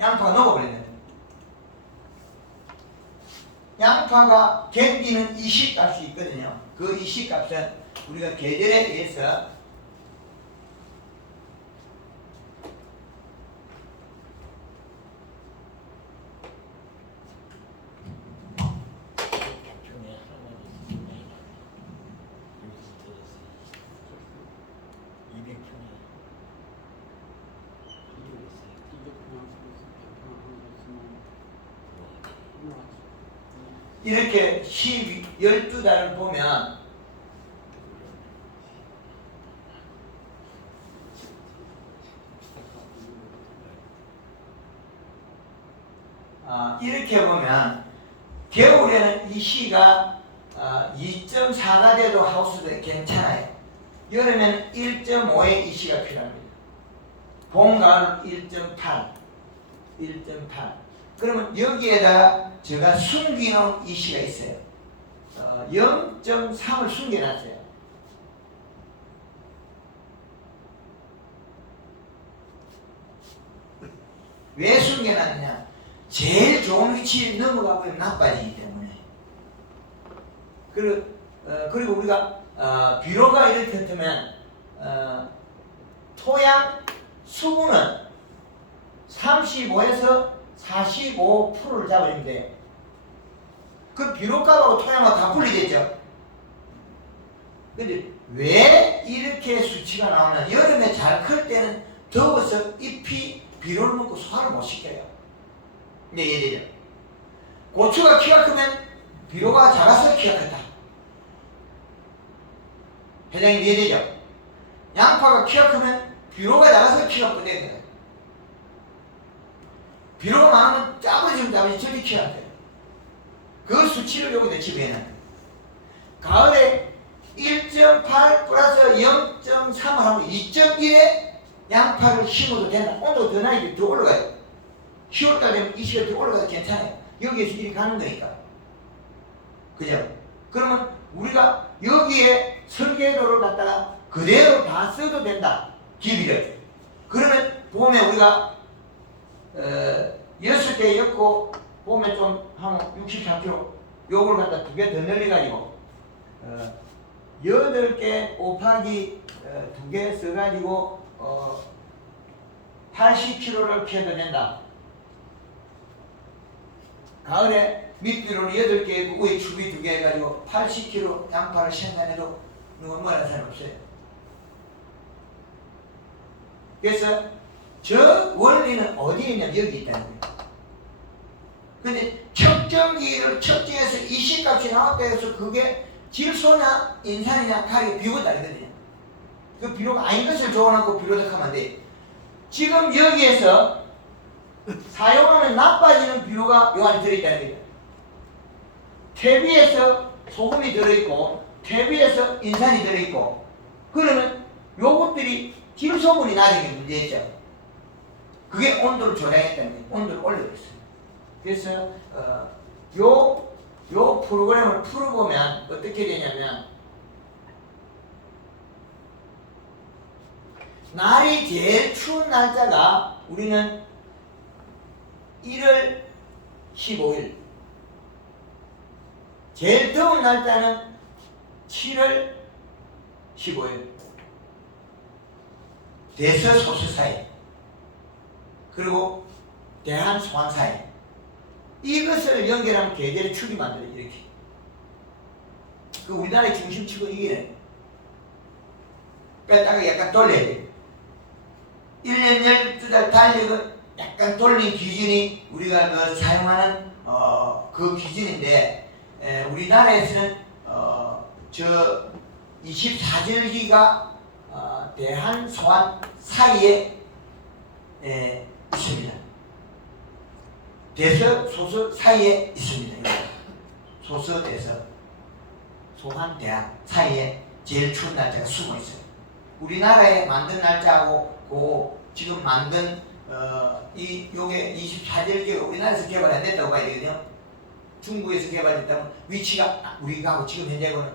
양파가 녹아버리네. 양파가 견디는 이시값이 있거든요. 그 이시값은 우리가 계절에 의해서 중에 하나만 있으면 여기서 들었어요. 200평에 이렇게 12달을 보면 이렇게 보면 겨울에는 이 시가 2.4가 돼도 하우스도 괜찮아요. 여름에는 1.5의 이 시가 필요합니다. 봄, 가을 1.8 그러면 여기에다가 제가 숨기는 이 시가 있어요. 0.3을 숨겨놨어요. 왜 숨겨놨느냐? 제일 좋은 위치에 넘어가 버리면 나빠지기 때문에. 그리고 우리가 비료가 이렇게 되면 토양 수분은 35에서 45%를 잡아주면 돼요. 그 비료값하고 토양하고 다 분리되죠. 근데 왜 이렇게 수치가 나오냐? 여름에 잘 클 때는 더워서 잎이 비료를 먹고 소화를 못 시켜요. 네, 예를 고추가 키가 크면 비료가 작아서 키가 크다. 회장님 이해되죠? 양파가 키가 크면 비료가 작아서 키가 크다. 비료가 많으면 짜부지면 저리 키가 안 돼요. 그 수치를 여기다 집어넣는 거예요. 가을에 1.8 플러스 0.3을 하면 2.1에 양파를 심어도 된다. 온도가 더 나이 더 올라가요. 10월달 되면 이 시간 더 올라가도 괜찮아요. 여기에서 일이 가는 거니까. 그죠? 그러면 우리가 여기에 설계도를 갖다가 그대로 다 써도 된다. 기비를. 그러면 보면 우리가 6개 엮고 보면 좀 한 64kg 요걸 갖다 2개 더 늘려가지고 8개 곱하기 2개 써가지고 80kg를 키워도 된다. 가을에 밑비료를 8개 위에 추비 2개 해가지고 80kg 양파를 생산해도 누가 뭐라는 사람 없어요. 그래서 저 원리는 어디에 있냐면 여기 있다는 거예요. 근데 측정기를 측정해서 이 시값이 나왔다 해서 그게 질소냐 인산이냐 칼이 비교가 다르거든요. 그 비료가 아닌 것을 적어놓고 비료를 하면 안 돼. 지금 여기에서 사용하면 나빠지는 비료가 요 안에 들어있다는 거예요. 퇴비에서 소금이 들어있고 퇴비에서 인산이 들어있고 그러면 요것들이 질소분이 낮은 게 문제였죠. 그게 온도를 조정했다는 거예요. 온도를 올려줬어요. 그래서 요 프로그램을 풀어보면 어떻게 되냐면 날이 제일 추운 날짜가 우리는 1월 15일, 제일 더운 날짜는 7월 15일, 대서소서 사이, 그리고 대한소환 사이. 이것을 연결하면 계절의 축이 만들어요. 이렇게. 그 우리나라의 중심축은 이게 뺐다가 약간 돌려야 돼요. 1년 12달 달력은 약간 돌린 기준이 우리가 그 사용하는 그 기준인데 우리나라에서는 저 24절기가 대한소환 사이에 있습니다. 대서, 소서 사이에 있습니다. 소서, 대서, 소환, 대한 사이에 제일 추운 날짜가 숨어 있어요. 우리나라에 만든 날짜하고 그 지금 만든 요게 24절기가 우리나라에서 개발 안 됐다고 봐야 되거든요. 중국에서 개발됐다면 위치가 우리가 지금 현재는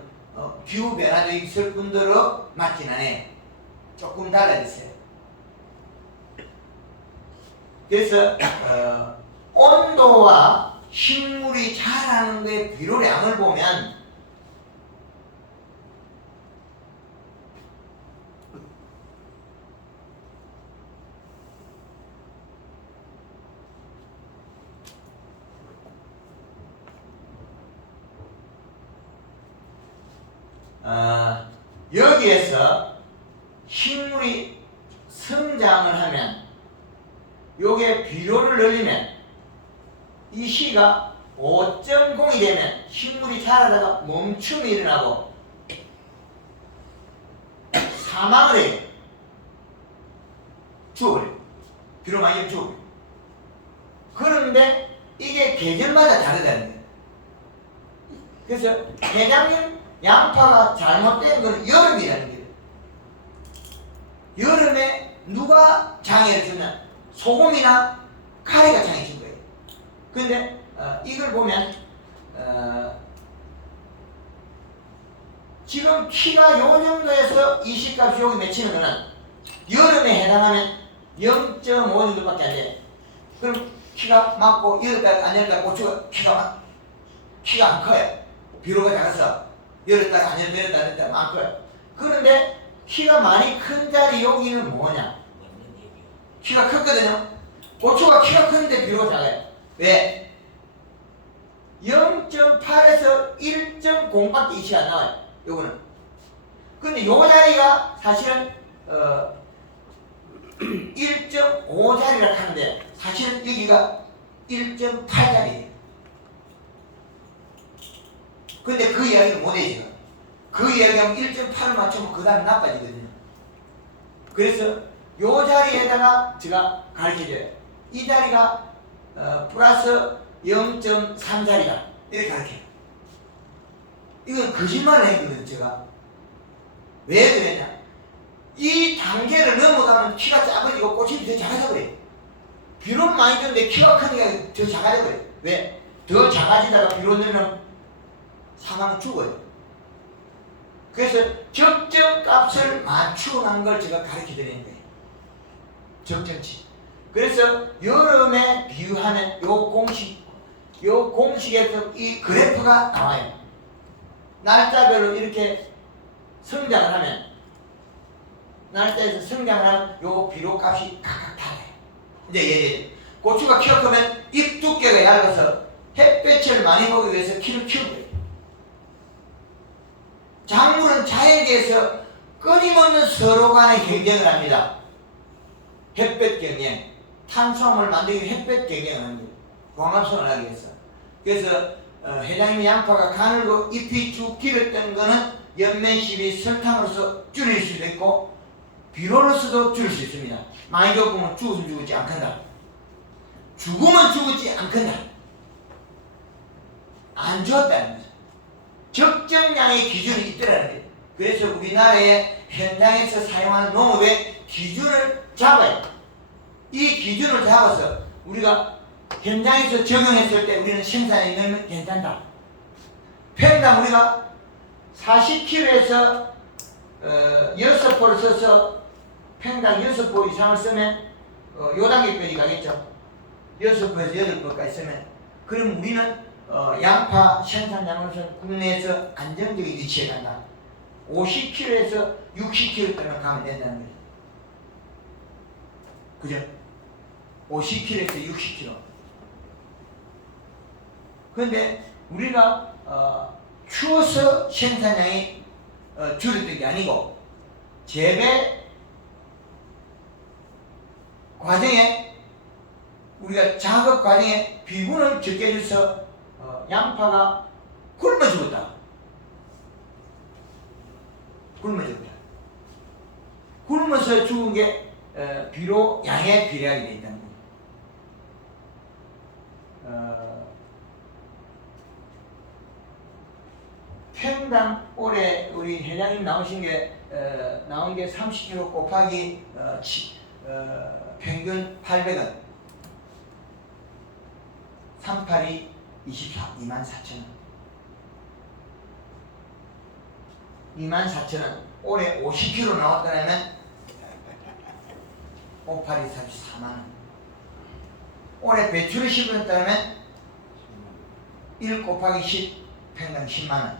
기후 변화도 있을 뿐더러 맞진 않아요. 조금 달라졌어요. 그래서 온도와 식물이 자라는 데 비료량을 보면 여기에서 식물이 성장을 하면 요게 비료를 늘리면 이 시가 5.0이 되면 식물이 자라다가 멈춤이 일어나고 사망을 해요. 죽어버려요. 비료 많이 죽어버려요. 그런데 이게 계절마다 다르다는 거예요. 그래서 회장님 양파가 잘못된 건 여름이라는 거예요. 여름에 누가 장애를 주면 소금이나 카레가 장애 준 거예요. 근데 이걸 보면 지금 키가 요 정도에서 이 시값이 여기 맺히는 거는 여름에 해당하면 0.5 정도밖에 안 돼. 그럼 키가 맞고 열었다가 안 열었다가 고추가 키가 안 커요. 비료가 작아서 열었다가 안 열었다가 안 커요. 그런데 키가 많이 큰 자리 여기는 뭐냐? 키가 컸거든요. 고추가 키가 크는데 비료가 작아요. 왜? 0.8에서 1.0밖에 이치가 안 나와요. 요거는. 근데 요 자리가 사실은 1.5 자리라 하는데 사실은 여기가 1.8 자리예요. 근데 그 이야기는 못해요. 그 이야기하면 1.8을 맞추면 그 다음에 나빠지거든요. 그래서 요 자리에다가 제가 가르쳐줘요. 이 자리가 플러스 0.3 자리다. 이렇게 가르쳐요. 이건 거짓말을 했거든요. 제가 왜 그랬냐, 이 단계를 넘어가면 키가 작아지고 꽃이 더 작아져 버려요. 비료를 많이 줬는데 키가 크니까 더 작아져 버려요. 왜? 더 작아지다가 비료 넣으면 사과는 죽어요. 그래서 적정 값을 맞추어 난 걸 제가 가르쳐 드리는 거예요. 적정치. 그래서 여름에 비유하는 요 공식에서 이 그래프가 나와요. 날짜별로 이렇게 성장을 하면, 날짜에서 성장을 하면 요 비료 값이 각각 달라요. 이제 예를 고추가 키가 크면 잎 두께가 얇아서 햇볕을 많이 보기 위해서 키를 키우는 거예요. 작물은 자연계에서 끊임없는 서로 간의 경쟁을 합니다. 햇볕 경쟁, 탄수화물 만들기 위해 햇볕 경쟁을 합니다. 광합성을 하기 위해서. 그래서 회장님의 양파가 가늘고 잎이 쭉 길었던 거는 연면십이 설탕으로서 줄일 수도 있고 비료로서도 줄일 수 있습니다. 많이 줬으면 죽지 않겠다. 죽으면 죽지 않겠다. 안 주었다는 거죠. 적정량의 기준이 있더라는 거예요. 그래서 우리나라의 현장에서 사용하는 농업의 기준을 잡아야 돼요. 이 기준을 잡아서 우리가 현장에서 적용했을 때 우리는 생산이 넣으면 괜찮다. 평당 우리가 40kg에서 6포를 써서 평당 6포 이상을 쓰면 요 단계까지 가겠죠. 6포에서 8포까지 쓰면, 그럼 우리는 양파 생산량으로서는 국내에서 안정적인 위치에 간다. 50kg에서 60kg까지만 가면 된다는 거죠. 그죠? 50kg에서 60kg. 그런데 우리가 추워서 생산량이 줄었던 게 아니고 재배 과정에, 우리가 작업 과정에 비군을 적게 줘서 양파가 굶어 죽었다. 굶어 죽었다. 굶어서 죽은 게 비료 양에 비례하게 되어 있다는 거예요. 평당 올해 우리 회장님 나온 게 30kg 곱하기 평균 800원, 38이 24, 24,000원. 24,000원. 올해 50kg 나왔다면 58이 34만원. 올해 배추를 심었다면 1 곱하기 10, 평당 10만원.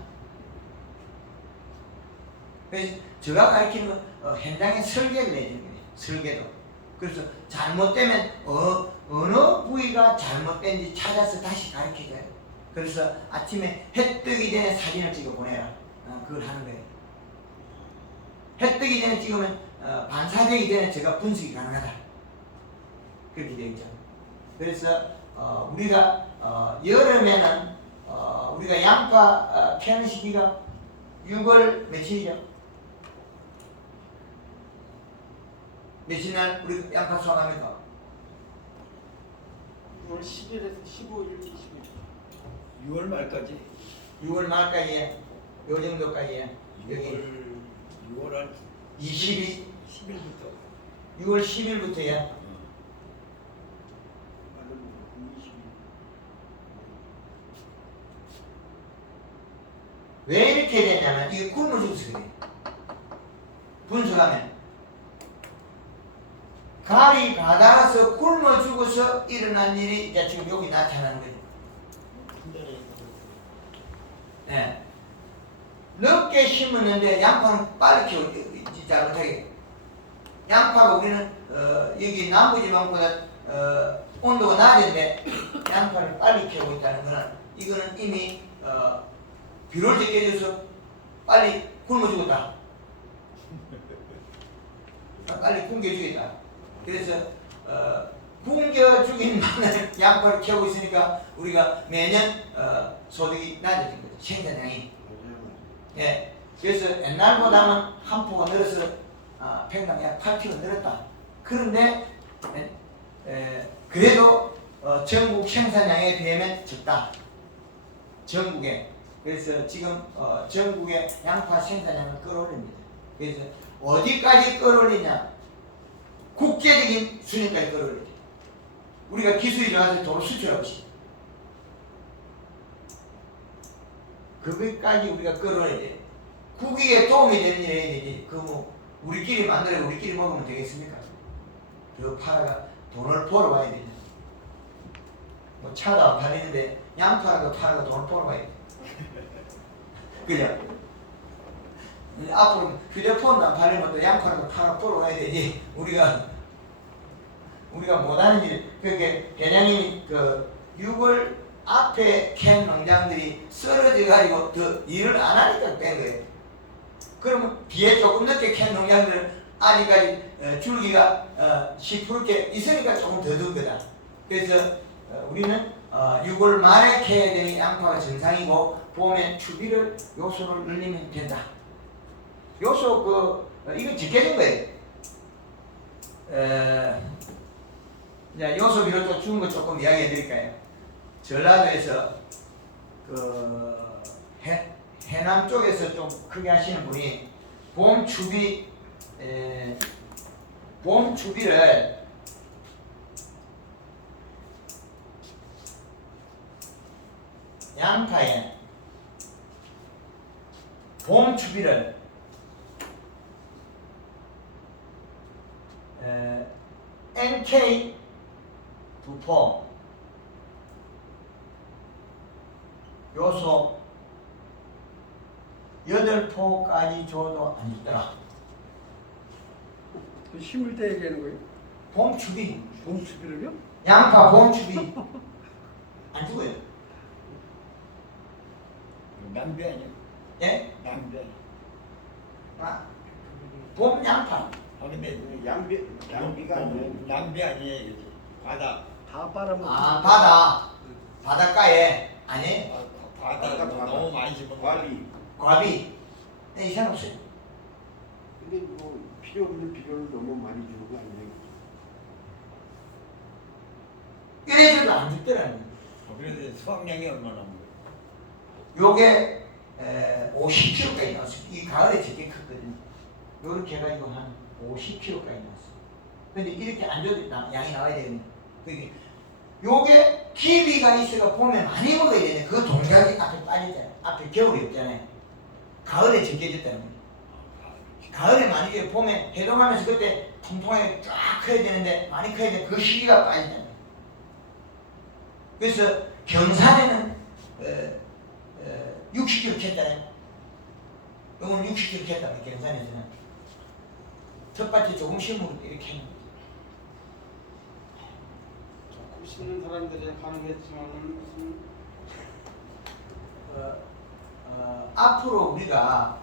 그래서 제가 가르치는 현장에 설계를 내주는 거예요. 설계도. 그래서 잘못되면 어느 부위가 잘못된지 찾아서 다시 가르쳐줘요. 그래서 아침에 해 뜨기 전에 사진을 찍어 보내라. 그걸 하는 거예요. 해 뜨기 전에 찍으면 반사되기 전에 제가 분석이 가능하다. 그렇게 되어 있죠. 그래서 우리가 여름에는 우리가 양파 캐는 시기가 6월 며칠이죠? 며칠 날 우리 양파 수확합니까? 6월 10일에서 15일, 20일. 6월 말까지. 6월 말까지, 요 정도까지. 여기 6월 한 22, 10일부터. 6월 10일부터야. 왜 이렇게 되냐면 이게 굶어 죽어서 그래. 분석하면 가리 바다라서 굶어 죽어서 일어난 일이 이제 지금 여기 나타나는 거죠. 네. 넓게 심었는데 양파는 빨리 키우지 못하게. 양파가 우리는 여기 남부지방보다 온도가 낮은데 양파를 빨리 키우고 있다는 거는, 이거는 이미 비료를 적게 줘서 빨리 굶어 죽었다. 빨리 굶겨 죽였다. 그래서 굶겨 죽인 마늘 양파를 키우고 있으니까 우리가 매년 소득이 낮아진 거죠. 생산량이. 예. 그래서 옛날보다는 한 포가 늘어서 평당 약 8kg 늘었다. 그런데 그래도 전국 생산량에 비하면 적다. 전국에. 그래서 지금 전국의 양파 생산량을 끌어올립니다. 그래서 어디까지 끌어올리냐? 국제적인 수준까지 끌어올려야 돼. 우리가 기술이 좋아서 도로 수출하고 있습니다. 그것까지 우리가 끌어올려야 돼. 국익에 도움이 되는 일이 되지. 뭐 우리끼리 만들어 우리끼리 먹으면 되겠습니까? 그 팔아가 돈을 벌어 와야 되냐. 뭐 차도 안 팔리는데 양파라도 팔아가 돈을 벌어 와야 돼. 그죠? 앞으로 휴대폰도 안 팔리면 또 양파라도 팔아 벌어 와야 되지. 우리가 못하는 일, 그게 개량이 그 6월 앞에 캔 농장들이 쓰러져가지고 더 일을 안 하니까 뺀 거예요. 그러면 뒤에 조금 늦게 캔 농장들은 아직까지 줄기가 10%께 있으니까 조금 더 든 거다. 그래서 우리는 6월 말에 캐야 되는 양파가 정상이고 봄에 추비를 요소를 늘리면 된다. 요소 이거 지켜진 거예요. 이제 요소비로 또 주는 거 조금 이야기해 드릴까요? 전라도에서 해남 쪽에서 좀 크게 하시는 분이 봄 추비를 양파에 봄 추비를 NK 2포 요소 8포까지 줘도 안 죽더라. 그 심을 때 얘기하는 거예요? 봄 추비 봄추비를요? 양파 봄 추비 안 죽어요. 남배 아니야? 예? 남배. 봄 양파. 근데 양비가 아니에요. 남배 아니에요, 그지? 바다. 다 빨아먹고. 바닷가에 아니 바다 너무 많이 심은 과비. 과비 이상 없어요. 근데 뭐 필요 없는 비료를 너무 많이 주는 거 아니에요? 이래줘도 안 죽더라는 거예요. 그래서 수확량이 얼마나 뭐. 요게 50kg까지 나왔어요. 이 가을에 되게 컸거든요. 요렇게 해가지고 한 50kg까지 나왔어요. 근데 이렇게 안 줘도 양이 나와야 되거든요. 그게 요게 기비가 있어가 보면 많이 먹어야 되는데 그 동작이 앞에 빠지잖아요. 앞에 겨울이 없잖아요. 가을에 적게졌다는 거예요. 가을에 만약에 봄에 해동하면서 그때 통통하게 쫙 커야 되는데 많이 커야 되는데 그 시기가 빠지잖아요. 그래서 경산에는 60kg 캤잖아요. 요건 60kg 캤다면 경산에서는 텃밭에 조금 심으로 이렇게 하는 거죠. 조금 심는 사람들이 가능했지만은 무슨 앞으로 우리가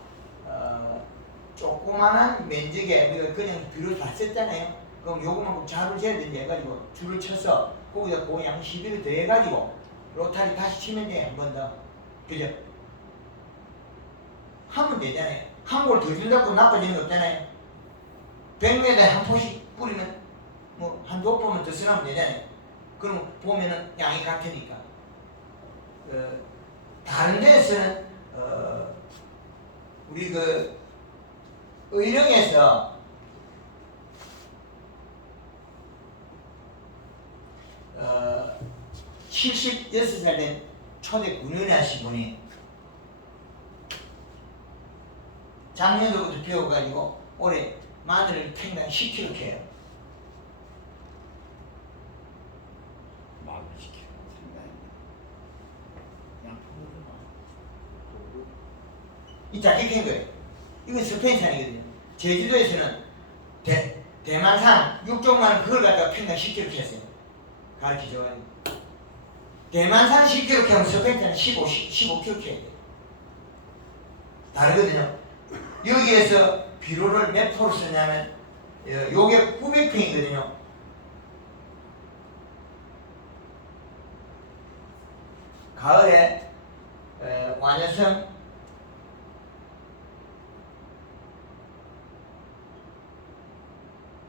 조그만한 면적에 우리가 그냥 비료를 다 썼잖아요. 그럼 요거만큼 자를 재든지 해가지고 줄을 쳐서 거기다 고양 시비를 더 해가지고 로타리 다시 치면 돼. 한 번 더. 그죠? 하면 되잖아요. 한 골 더 준다고 나빠지는 거 없잖아요. 100m에 한 포씩 뿌리면 뭐 한두 포면 더 쓰면 되잖아요. 그럼 보면은 양이 같으니까. 다른 데에서는 우리 의령에서 76살 된 초대 군인회 하신 분이 작년도부터 배워가지고 올해 마늘을 평당 10kg 캐요. 마음을 지키는 생각이. 이 작게 캔 거예요. 이건 스페인산이거든요. 제주도에서는 대만산 6종만 그걸 갖다가 평당 10kg 캤어요. 가르쳐줘가지고. 대만산 10kg 캐면 스페인산은 15kg 캐야 돼요. 다르거든요. 여기에서 비료를 몇 포를 쓰냐면 요게 900평이거든요. 가을에 완여성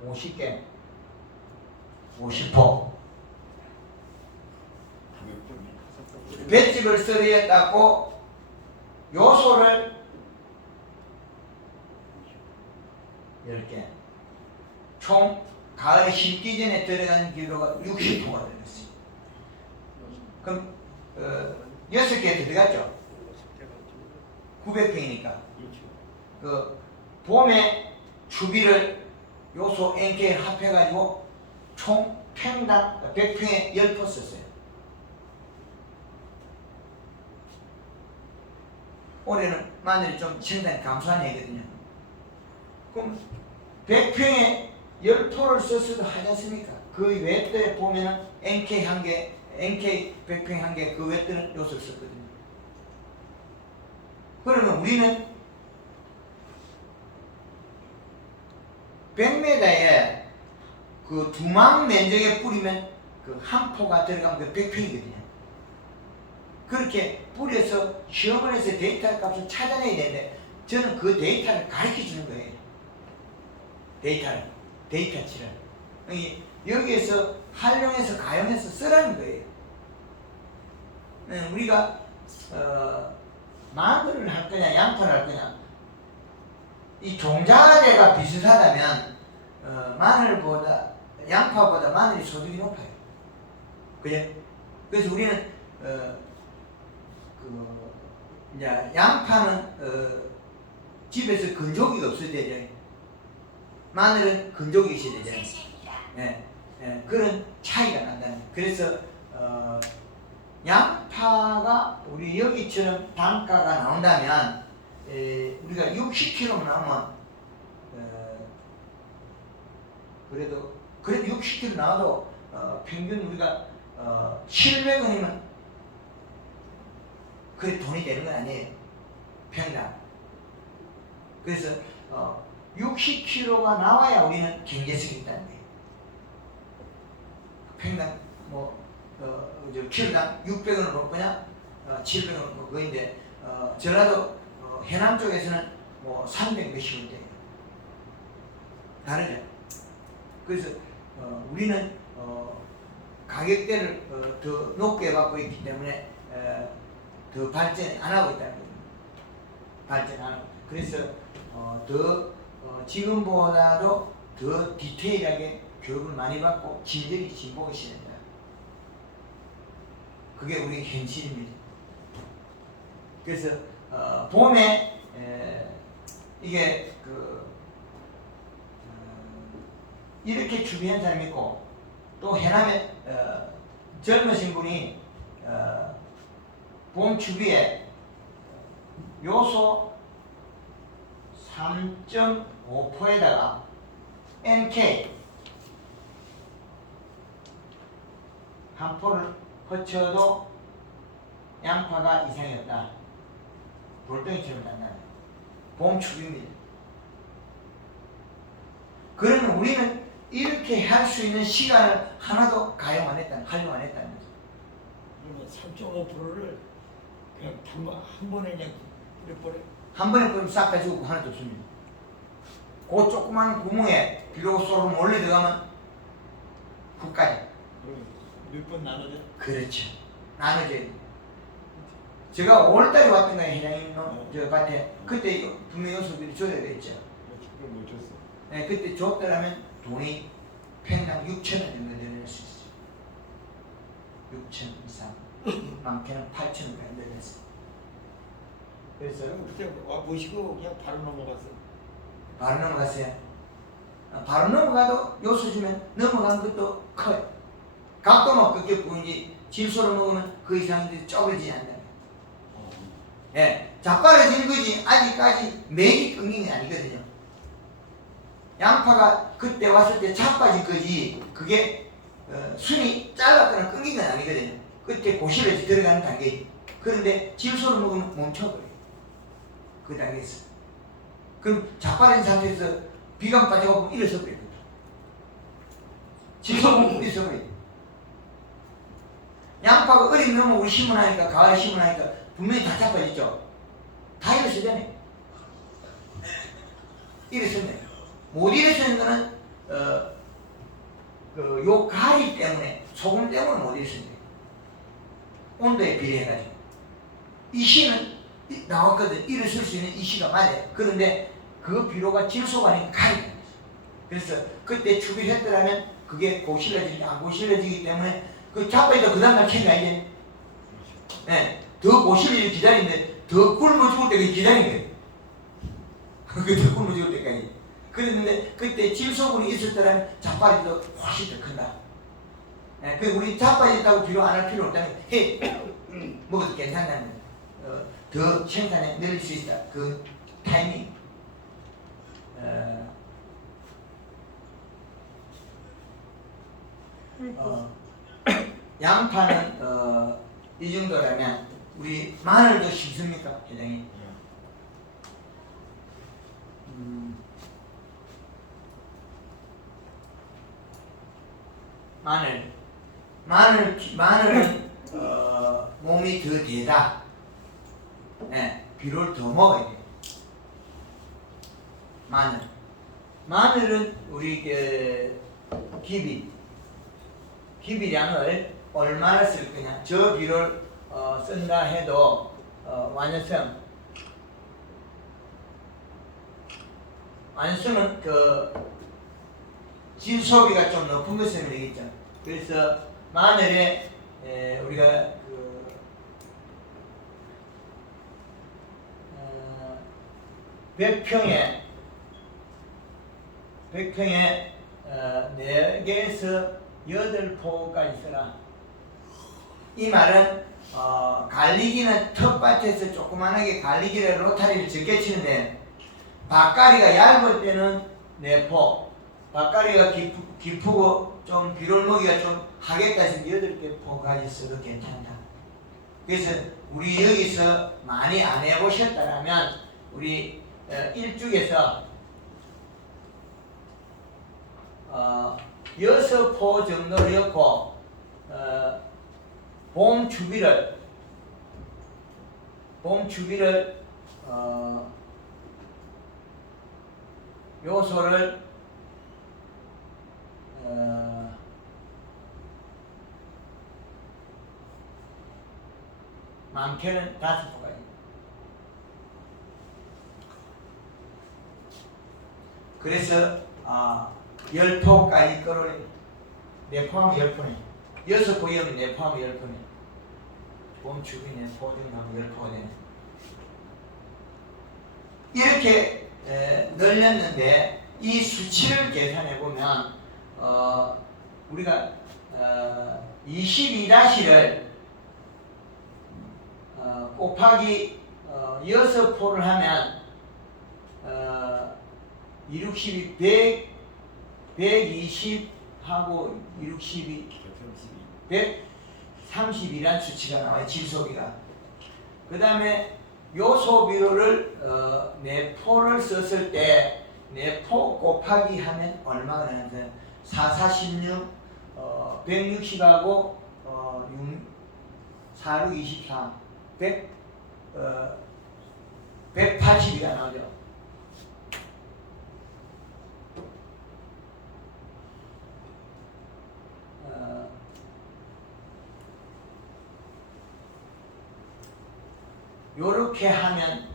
50개 50포 뱃집을 30을 썰어야 닦고 요소를 이렇게 총 가을에 심기 전에 들어간 기로가 60토가 들어갔어요. 그럼 6개 들어갔죠? 900평이니까 그 봄에 추비를 요소 NK를 합해가지고 총 평당 100평에 10포 썼어요. 올해는 마늘이 좀 생산이 감소한 얘기거든요. 그럼 100평에 10포를 썼어도 하지 않습니까? 그 외때에 보면은 NK 한 개, NK 100평 한 개, 그 외때는 요소를 썼거든요. 그러면 우리는 100m에 그 두망 면적에 뿌리면 그 한 포가 들어가면 그 100평이거든요. 그렇게 뿌려서 시험을 해서 데이터 값을 찾아내야 되는데 저는 그 데이터를 가르쳐 주는 거예요. 데이터치를. 여기에서 활용해서 가용해서 쓰라는 거예요. 우리가 마늘을 할 거냐 양파를 할 거냐 이 종자재가 비슷하다면 마늘보다 양파보다 마늘이 소득이 높아요. 그죠? 그래서 우리는 이제 양파는 집에서 건조기가 없어야 되죠. 마늘은 건조기 있어야 되잖아요. 그런 차이가 난다는 거예요. 그래서 양파가 우리 여기처럼 단가가 나온다면 우리가 60kg 나오면 그래도 60kg 나와도 평균 우리가 700원이면 그게 돈이 되는 건 아니에요. 평당. 그래서 60kg가 나와야 우리는 경제성이 있다는 거예요. 평당 킬로당 600원을 벌 거냐 700원을 벌 거인데 전라도 해남 쪽에서는 300 몇십 원대예요. 다르죠. 그래서 우리는 가격대를 더 높게 받고 있기 때문에 더 발전 안 하고 있다는 거예요. 발전 안 하고. 그래서 지금보다도 더 디테일하게 교육을 많이 받고 진전이 진보가 시된다. 그게 우리 현실입니다. 그래서 봄에 이게 이렇게 준비한 사람이 있고 또 해남에 젊으신 분이 봄 추비에 요소 3.5포에다가 NK 한 포를 거쳐도 양파가 이상이 없다. 돌덩이처럼 난다. 봄 추비입니다. 그러면 우리는 이렇게 할 수 있는 시간을 하나도 활용 안 했다는 거죠. 그러면 3.5%를 그냥 한 번에 그냥 뿌려버려. 한 번에 그럼 싹 다 죽고 하나도 없습니다. 그 조그마한 구멍에 비료 쏘르면 올려 들어가면 훅까지. 몇 번 나눠져? 그렇죠. 나눠져야 돼. 제가 5월달에 왔던 거예요, 회장님 저 밭에. 그때 분명히 요소들이 줘야 되겠죠. 그걸 못 줬어. 네, 그때 줬더라면 돈이 평당 6,000원 정도 내릴 수 있어요. 6,000 이상. 많게는 8,000원까지 내렸어요. 그래서 그때 와 보시고 그냥 바로 넘어갔어. 바로 넘어갔어요. 바로 넘어가도 요소 주면 넘어가는 것도 커요. 각도 막 그렇게 보이지 질소를 먹으면 그 이상인데 쪼개지지 않는다. 예, 자빠라지는 거지 아직까지 맥이 끊긴 게 아니거든요. 양파가 그때 왔을 때 자빠진 거지 그게 순이 잘랐거나 끊긴 건 아니거든요. 그때 고실에 들어가는 단계. 그런데 질소를 먹으면 멈춰버려요. 그 단계에서. 그럼 자빠진 상태에서 비감 빠져가고 일어서 버려요. 질소 먹으면 일어서 버려요. 양파가 어린 놈은 우리 심으라니까 가을에 심으라니까 분명히 다 자빠졌죠. 다 일어서잖아요. 일어섰네. 못 일어서는 거는 요 가리 때문에 소금 때문에 못 일어섰네. 온도에 비례해가지고. 이 시는 나왔거든. 일을 쓸 수 있는 이 시가 맞아요. 그런데 그 비료가 질소가 아니고 가리. 그래서 그때 추비를 했더라면 그게 고실러지지 안 고실러지기 때문에 그 자빠지도 그 다음날 챙겨야지. 네, 더 고실러지기 기다리는데 더 굶어 죽을 때까지 기다린 거예요. 더 굶어 죽을 때까지. 그랬는데 그때 질소분이 있었더라면 자빠지도 훨씬 더 큰다. 네, 그 우리 자빠졌다고 비료 안 할 필요 없다면 해 먹어도 괜찮다는 더 생산에 늘릴 수 있다. 그 타이밍. 양파는 이 정도라면 우리 마늘도 심습니까, 회장님? 마늘은 몸이 더 되다. 네, 비료를 더 먹어야 돼. 마늘은 우리 기비량을 얼마나 쓸 거냐. 저 비료를 쓴다 해도 완효성은 그 질소비가 좀 높은 것을 되겠죠. 그래서 마늘에 우리가 그 100평에 4개에서 8포까지 써라. 이 말은 갈리기는 텃밭에서 조그만하게 갈리기를 로타리를 적게 치는데 밭가리가 얇을 때는 4포, 밭가리가 깊고 좀 비료를 먹이가 좀 하겠다 해서 8개 포까지 써도 괜찮다. 그래서 우리 여기서 많이 안 해보셨다면 우리 일죽에서 6포 정도를 넣고 봄 추비를 요소를 많게는 5포까지. 그래서 10포까지 끌어올려. 4포하면 10포네. 6포이면 4포하면 10포네. 봄추비네 4포 정도하면 10포가 되네. 이렇게 늘렸는데 이 수치를 계산해 보면 우리가 22-를 곱하기 6포를 하면 2, 6, 12, 120하고 2, 6, 12, 132란 수치가 나와요. 질소비가. 그 다음에 요소 비료를 4포를 썼을 때 4포 곱하기 하면 얼마가 나는데 4, 4, 16, 160하고 4, 6, 24, 180이가 나오죠. 요렇게 하면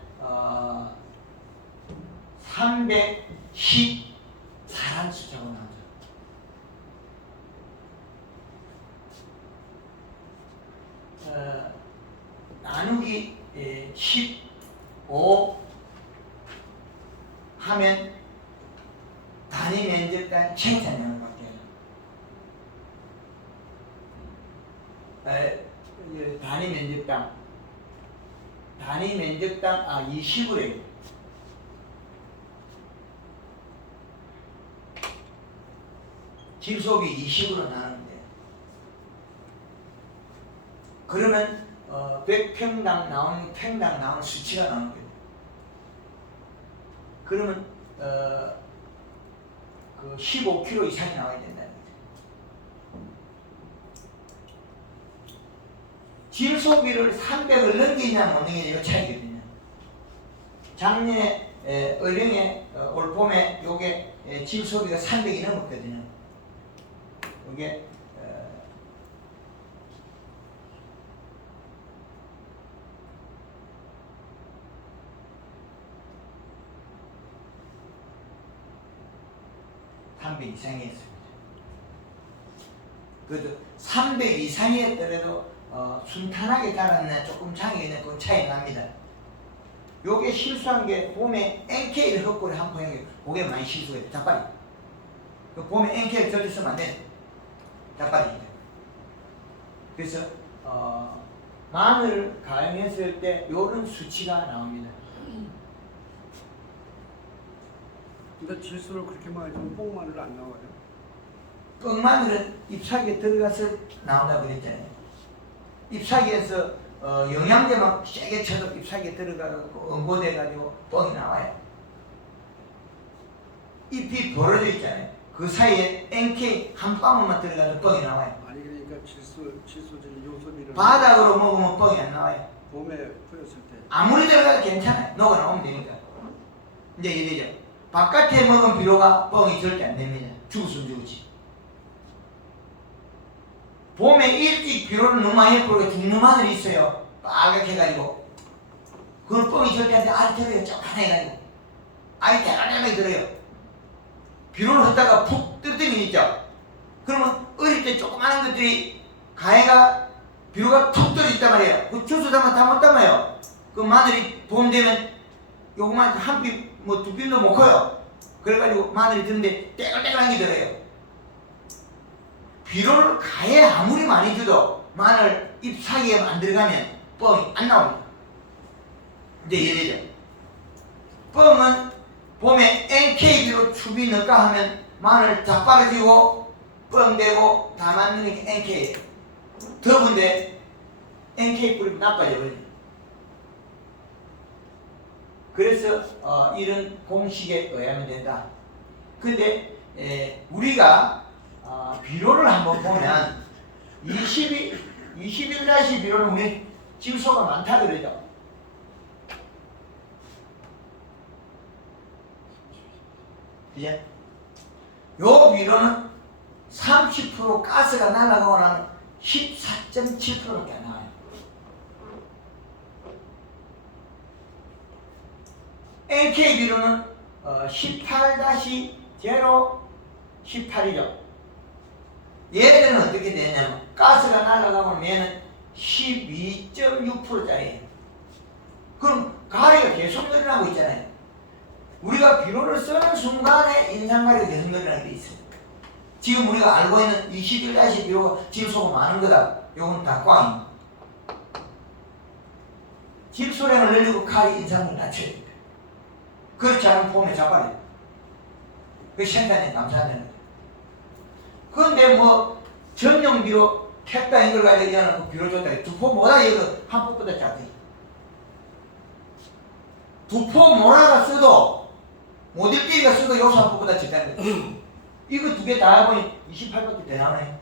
314란 숫자가 나오죠. 나누기 15 하면 단위 면적당 생산량을 바뀌어요. 단위 면적당 20으로 해요. 질소비 20으로 나누는데 그러면 100평당 나오는 평당 나오는 수치가 나오는 거예요. 그러면 그 15kg 이상이 나와야 된다는 거죠. 질소비를 300을 넘기냐 못 넘기냐 이거 차이거든요. 작년에 어령에 올 봄에 요게 질소비가 300이 넘었거든요. 요게 300 이상이었습니다. 그래도 300 이상이었더라도 순탄하게 자랐네 조금 장애는 그 차이 납니다. 요게 실수한 게 봄에 NK를 헛골에 한 포용이 그게 많이 실수해요. 자빨이. 그 봄에 NK를 절대 쓰면 안 돼. 자빨입니다. 그래서 마늘 가용했을 때 요런 수치가 나옵니다. 근데 질소를 그렇게 많이 주면 뽕마늘 안 나와요. 뻥마늘은 잎사귀에 들어가서 나온다고 그랬잖아요. 잎사귀에서 영양제 막 세게 쳐도 잎사귀에 들어가고 응고돼가지고 뻥이 나와요. 잎이 벌어져 있잖아요. 그 사이에 NK 한 방울만 들어가도 뻥이 나와요. 아니 그러니까 질소질 요소비를 바닥으로 먹으면 뻥이 안 나와요. 봄에 뿌렸을 때 아무리 들어가도 괜찮아요. 녹아 나오면 되니까. 이제 이래죠. 바깥에 먹은 비료가 뻥이 절대 안 됩니다. 죽었으면 죽었지. 봄에 일찍 비료를 너무 많이 뿌리고 죽는 마늘이 있어요. 빨갛게 해가지고. 그건 뻥이 절대 안 돼. 알이 들어요. 조그만 해가지고. 알이 대가리하게 들어요. 비료를 흩다가 푹 떨어뜨리면 있죠. 그러면 어릴 때 조그마한 것들이 가해가 비료가 푹 떨어졌단 말이에요. 그 주스 담아 다 못단 말이에요. 그 마늘이 봄 되면 요거만 한 잎, 뭐 두 잎도 못 커요. 그래가지고 마늘이 드는데 떼글떼글한 게 들어요. 비료를 가해 아무리 많이 줘도 마늘 잎 사이에 안 들어가면 뻥이 안 나옵니다. 이제 이래죠. 뻥은 봄에 NK 비료 추비 넣을까 하면 마늘 자빠르지고 뻥되고 다 맞는 게 NK예요. 더군데 NK 뿌리면 나빠져 버려요. 그래서 이런 공식에 의하면 된다. 근데 우리가 비료를 한번 보면 21-21 비료는 우리 질소가 많다 그러죠. 이제 요 비료는 30% 가스가 날아가고 나면 14.7%밖에 안 나와요. NK 비료는 18-018이죠. 얘들은 어떻게 되냐면 가스가 날아가면 얘는 12.6%짜리예요. 그럼 가래가 계속 늘어나고 있잖아요. 우리가 비료를 쓰는 순간에 인산가리가 계속 늘어나게 돼 있어요. 지금 우리가 알고 있는 21- 비료가 질소가 많은 거다. 요건 다 꽝입니다. 질소량을 늘리고 가리 인산을 낮춰야 됩니다. 그렇지 않으면 봄에 자빠져요. 그 생산에 감사한다는 거예요. 그런데 뭐 전용 비료 캡다인 걸 가지고 이하는 그 비료 줬다. 두포 모라 이거 한 포보다 작아요. 두포 모라가 써도 모델끼리가 써도 요소 한 포보다 작다는 거예요. 이거 두 개 다 해보니 28밖에 더 나오네.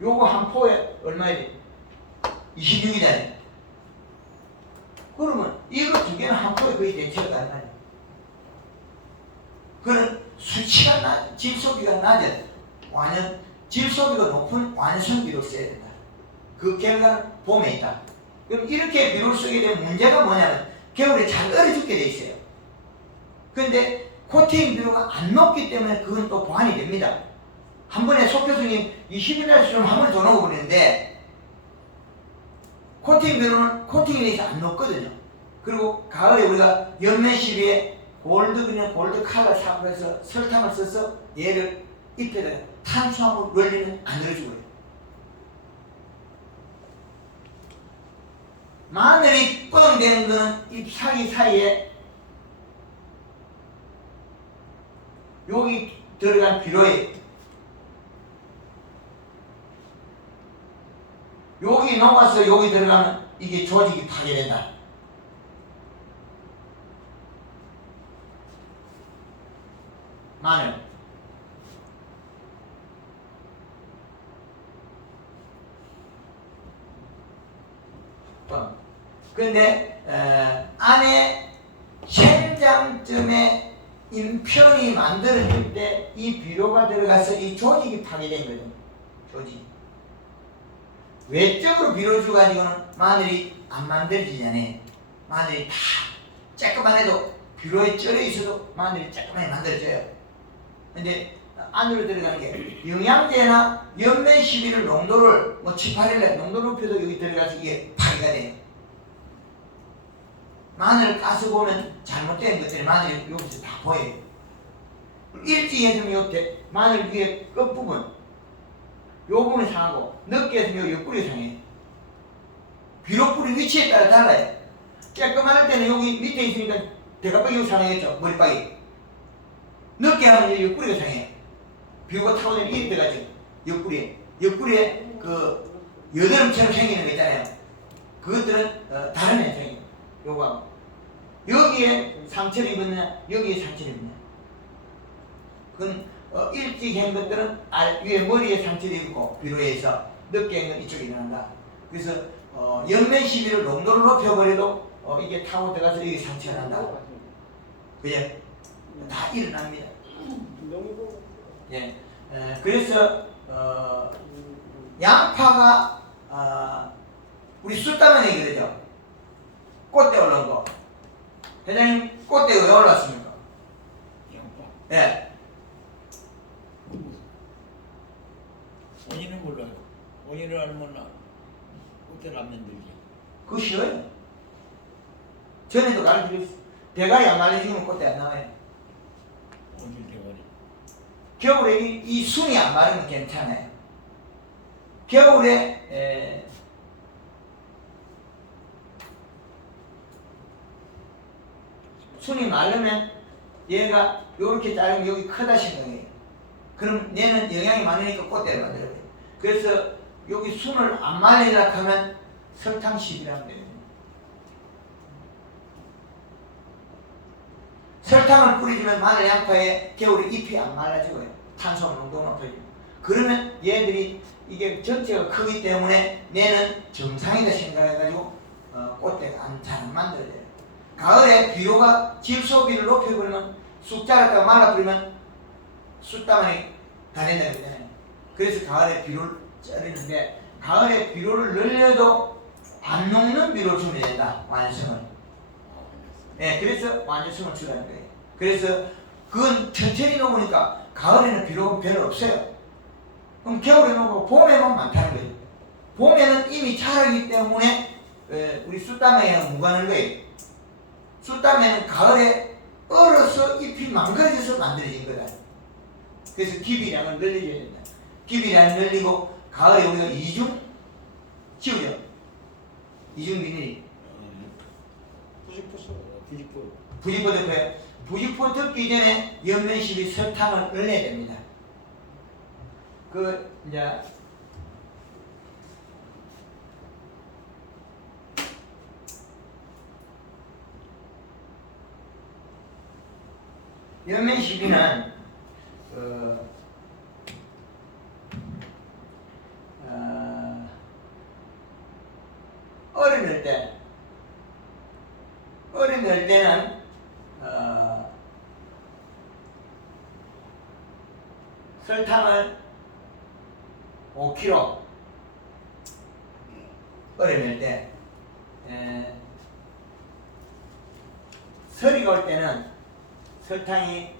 요거 한 포에 얼마야 돼? 26이잖아요. 그러면 이거 두 개는 한 포에 거의 대체가 다 나요. 그는 수치가 질소비가 낮은 질소비가 높은 완성비로 써야 된다. 그 결과는 봄에 있다. 그럼 이렇게 비료를 쓰게 되면 문제가 뭐냐면 겨울에 잘 얼어 죽게 돼 있어요. 그런데 코팅 비료가 안 녹기 때문에 그건 또 보완이 됩니다. 한 번에 속 교수님 20일날 수준 한 번에 더 넣어버리는데 코팅 비료는 코팅이 돼서 안 녹거든요. 그리고 가을에 우리가 연면 시비에 골드 칼라 사업해서 설탕을 써서 얘를 잎에다가 탄수화물 원리는 안 넣어주고요. 마늘이 뻥되는 거는 잎 사이에 여기 들어간 비료에 여기 녹아서 여기 들어가면 이게 조직이 파괴된다. 마늘 근데 안에 생장점에 인편이 만들어질 때 이 비료가 들어가서 이 조직이 파괴된 거죠. 조직. 외적으로 비료를 가지고는 마늘이 안 만들어지잖아요. 마늘이 다 조금만 해도 비료에 쩔어 있어도 마늘이 조금만 만들어져요. 근데 안으로 들어가는 게 영양제나 연면 시비를 농도를 뭐 7, 8일에 농도 높여도 여기 들어가서 이게 파괴가 돼요. 마늘 가스 보면 잘못된 것들이 마늘이 여기서 다 보여요. 일찍 했으면 요 마늘 위에 끝부분 요 부분이 상하고 늦게 했으면 요 옆구리 상해요. 비록 뿌리 위치에 따라 달라요. 깨끗할 때는 여기 밑에 있으니까 대가박이 여기 상하겠죠. 머리박이. 늦게 하면 이제 옆구리가 상해요. 비호가 타고 다니면 이렇게 돼가지고 옆구리에 그 여드름처럼 생기는 거 있잖아요. 그것들은 다른 현상이에요. 요거 여기에 상처를 입었냐 여기에 상처를 입었냐 그건 일찍 한 것들은 위에 머리에 상처를 입고 비로해서 늦게 한 건 이쪽에 일어난다. 그래서 연면 시비를 농도를 높여버려도 이게 타고 들어가서 여기 상처가 난다. 그죠? 다 일어납니다. 예. 그래서 양파가 우리 쑥다면에 그러죠. 꽃대 올라온 거. 회장님 꽃대 왜 올랐습니까? 양파. 예. 원인은 몰라요. 원인을 알면 꽃대를 안 만들지. 그거 쉬워요. 전에도 가르쳐줬어요. 대가리 안 말려주면 꽃대 안 나와요. 원인 대가리. 겨울에 이 순이 안 마르면 괜찮아요. 겨울에 순이 마르면 얘가 요렇게 자르면 여기 크다 생각해요. 그럼 얘는 영양이 많으니까 꽃대를 만들어요. 그래서 여기 순을 안 말리려고 하면 설탕식이라는 거예요. 설탕을 뿌리주면 마늘 양파에 겨울에 잎이 안 말라져요. 탄소 농도가 높아지고. 그러면 얘들이 이게 전체가 크기 때문에 얘는 정상이다 생각해가지고 꽃대가 잘 안 만들어져요. 가을에 비료가 질소비를 높여버리면 쑥 자랐다가 말라버리면 쑥다만이 다 된다는 거잖아요. 그래서 가을에 비료를 자르는데 가을에 비료를 늘려도 안 녹는 비료를 주면 된다. 완성을. 네, 그래서 완전성을 주라는 거예요. 그래서 그건 천천히 녹으니까 가을에는 비료가 별로 없어요. 그럼 겨울에 녹고 봄에만 많다는 거예요. 봄에는 이미 자라기 때문에 우리 쑥다매랑 무관한 거예요. 쑥다매는 가을에 얼어서 잎이 망가져서 만들어진 거다. 그래서 기비량을 늘려줘야 된다. 기비량을 늘리고 가을에 우리가 이중 지우죠. 이중 비닐이 부직포 덮어요. 부직포 덮기 전에 연면 시비 설탕을 넣어야 됩니다. 그 이제 연면 시비는 어른일 때는 설탕을 5kg 어른일 때 설이가 올 때는 설탕이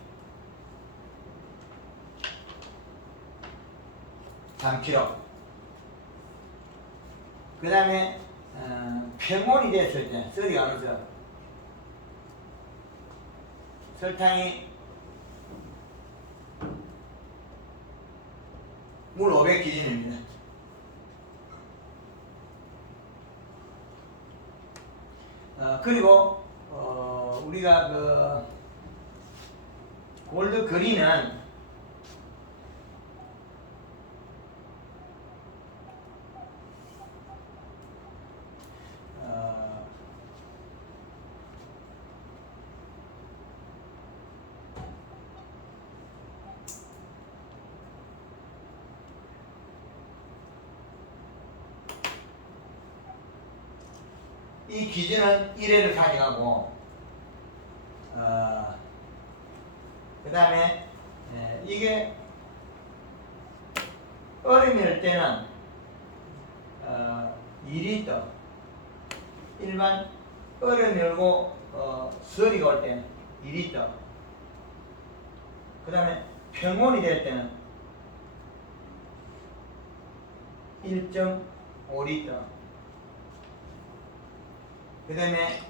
3kg 그 다음에 평온이 됐을 때 설이 안 오죠. 설탕이 물 500 기준입니다. 그리고 우리가 그 골드 그린은 이 기준은 1회를 가져가고 그 다음에 이게 얼음일 때는 2리터 일반 얼음 열고 설이가 올 때는 2리터 그 다음에 평온이 될 때는 1.5리터. 그 다음에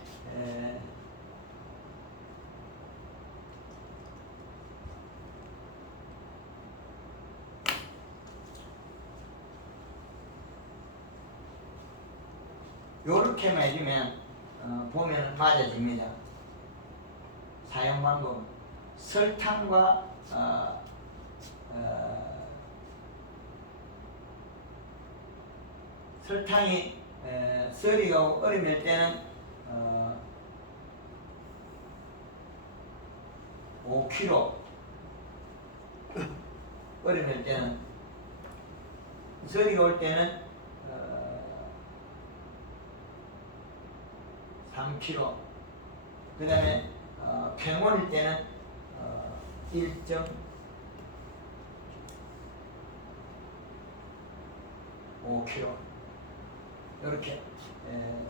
요렇게만 해주면 보면 맞아집니다. 사용 방법 설탕과 설탕이 썰이가 얼음일 때는 5kg, 얼음일 때는 썰이가 올 때는 3kg, 그 다음에 평온일 때는 1.5kg. 이렇게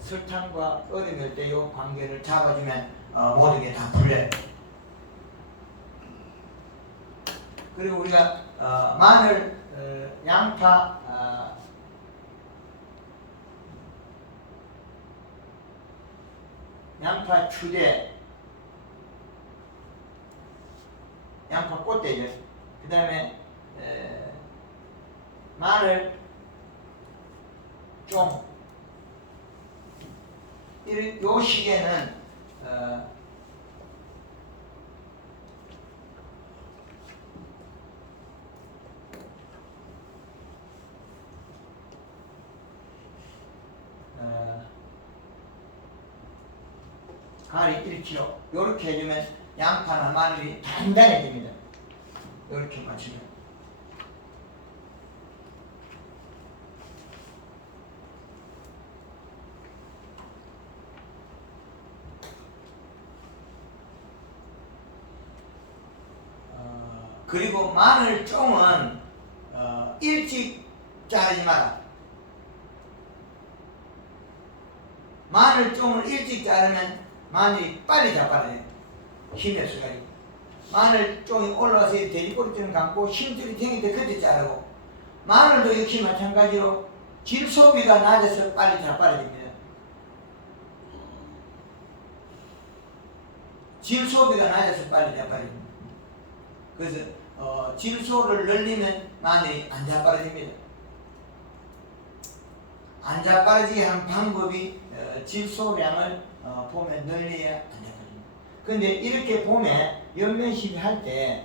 설탕과 얼음일 때 이 관계를 잡아주면 모든 게 다 풀려요. 그리고 우리가 마늘, 양파, 양파 추대, 양파 꽃대죠. 그 다음에 마늘, 쫑. 요 시기에는 가리 1kg. 요렇게 해주면 양파나 마늘이 단단해집니다. 요렇게 맞추면. 그리고 마늘 쫑은 일찍 자르지 마라. 마늘 쫑을 일찍 자르면 마늘이 빨리 자빠져요. 힘이 없어가지고. 마늘 쫑이 올라와서 돼지꼬리처럼 감고 힘줄이 생길 때 그때 자르고, 마늘도 역시 마찬가지로 질 소비가 낮아서 빨리 자빠져집니다. 질 소비가 낮아서 빨리 자빠집니다. 그래서 질소를 늘리면 마늘이 안 자빠져집니다. 안 자빠지게 하는 방법이 질소량을 보면 늘려야 안 자빠집니다. 근데 이렇게 보면 연면시비 할 때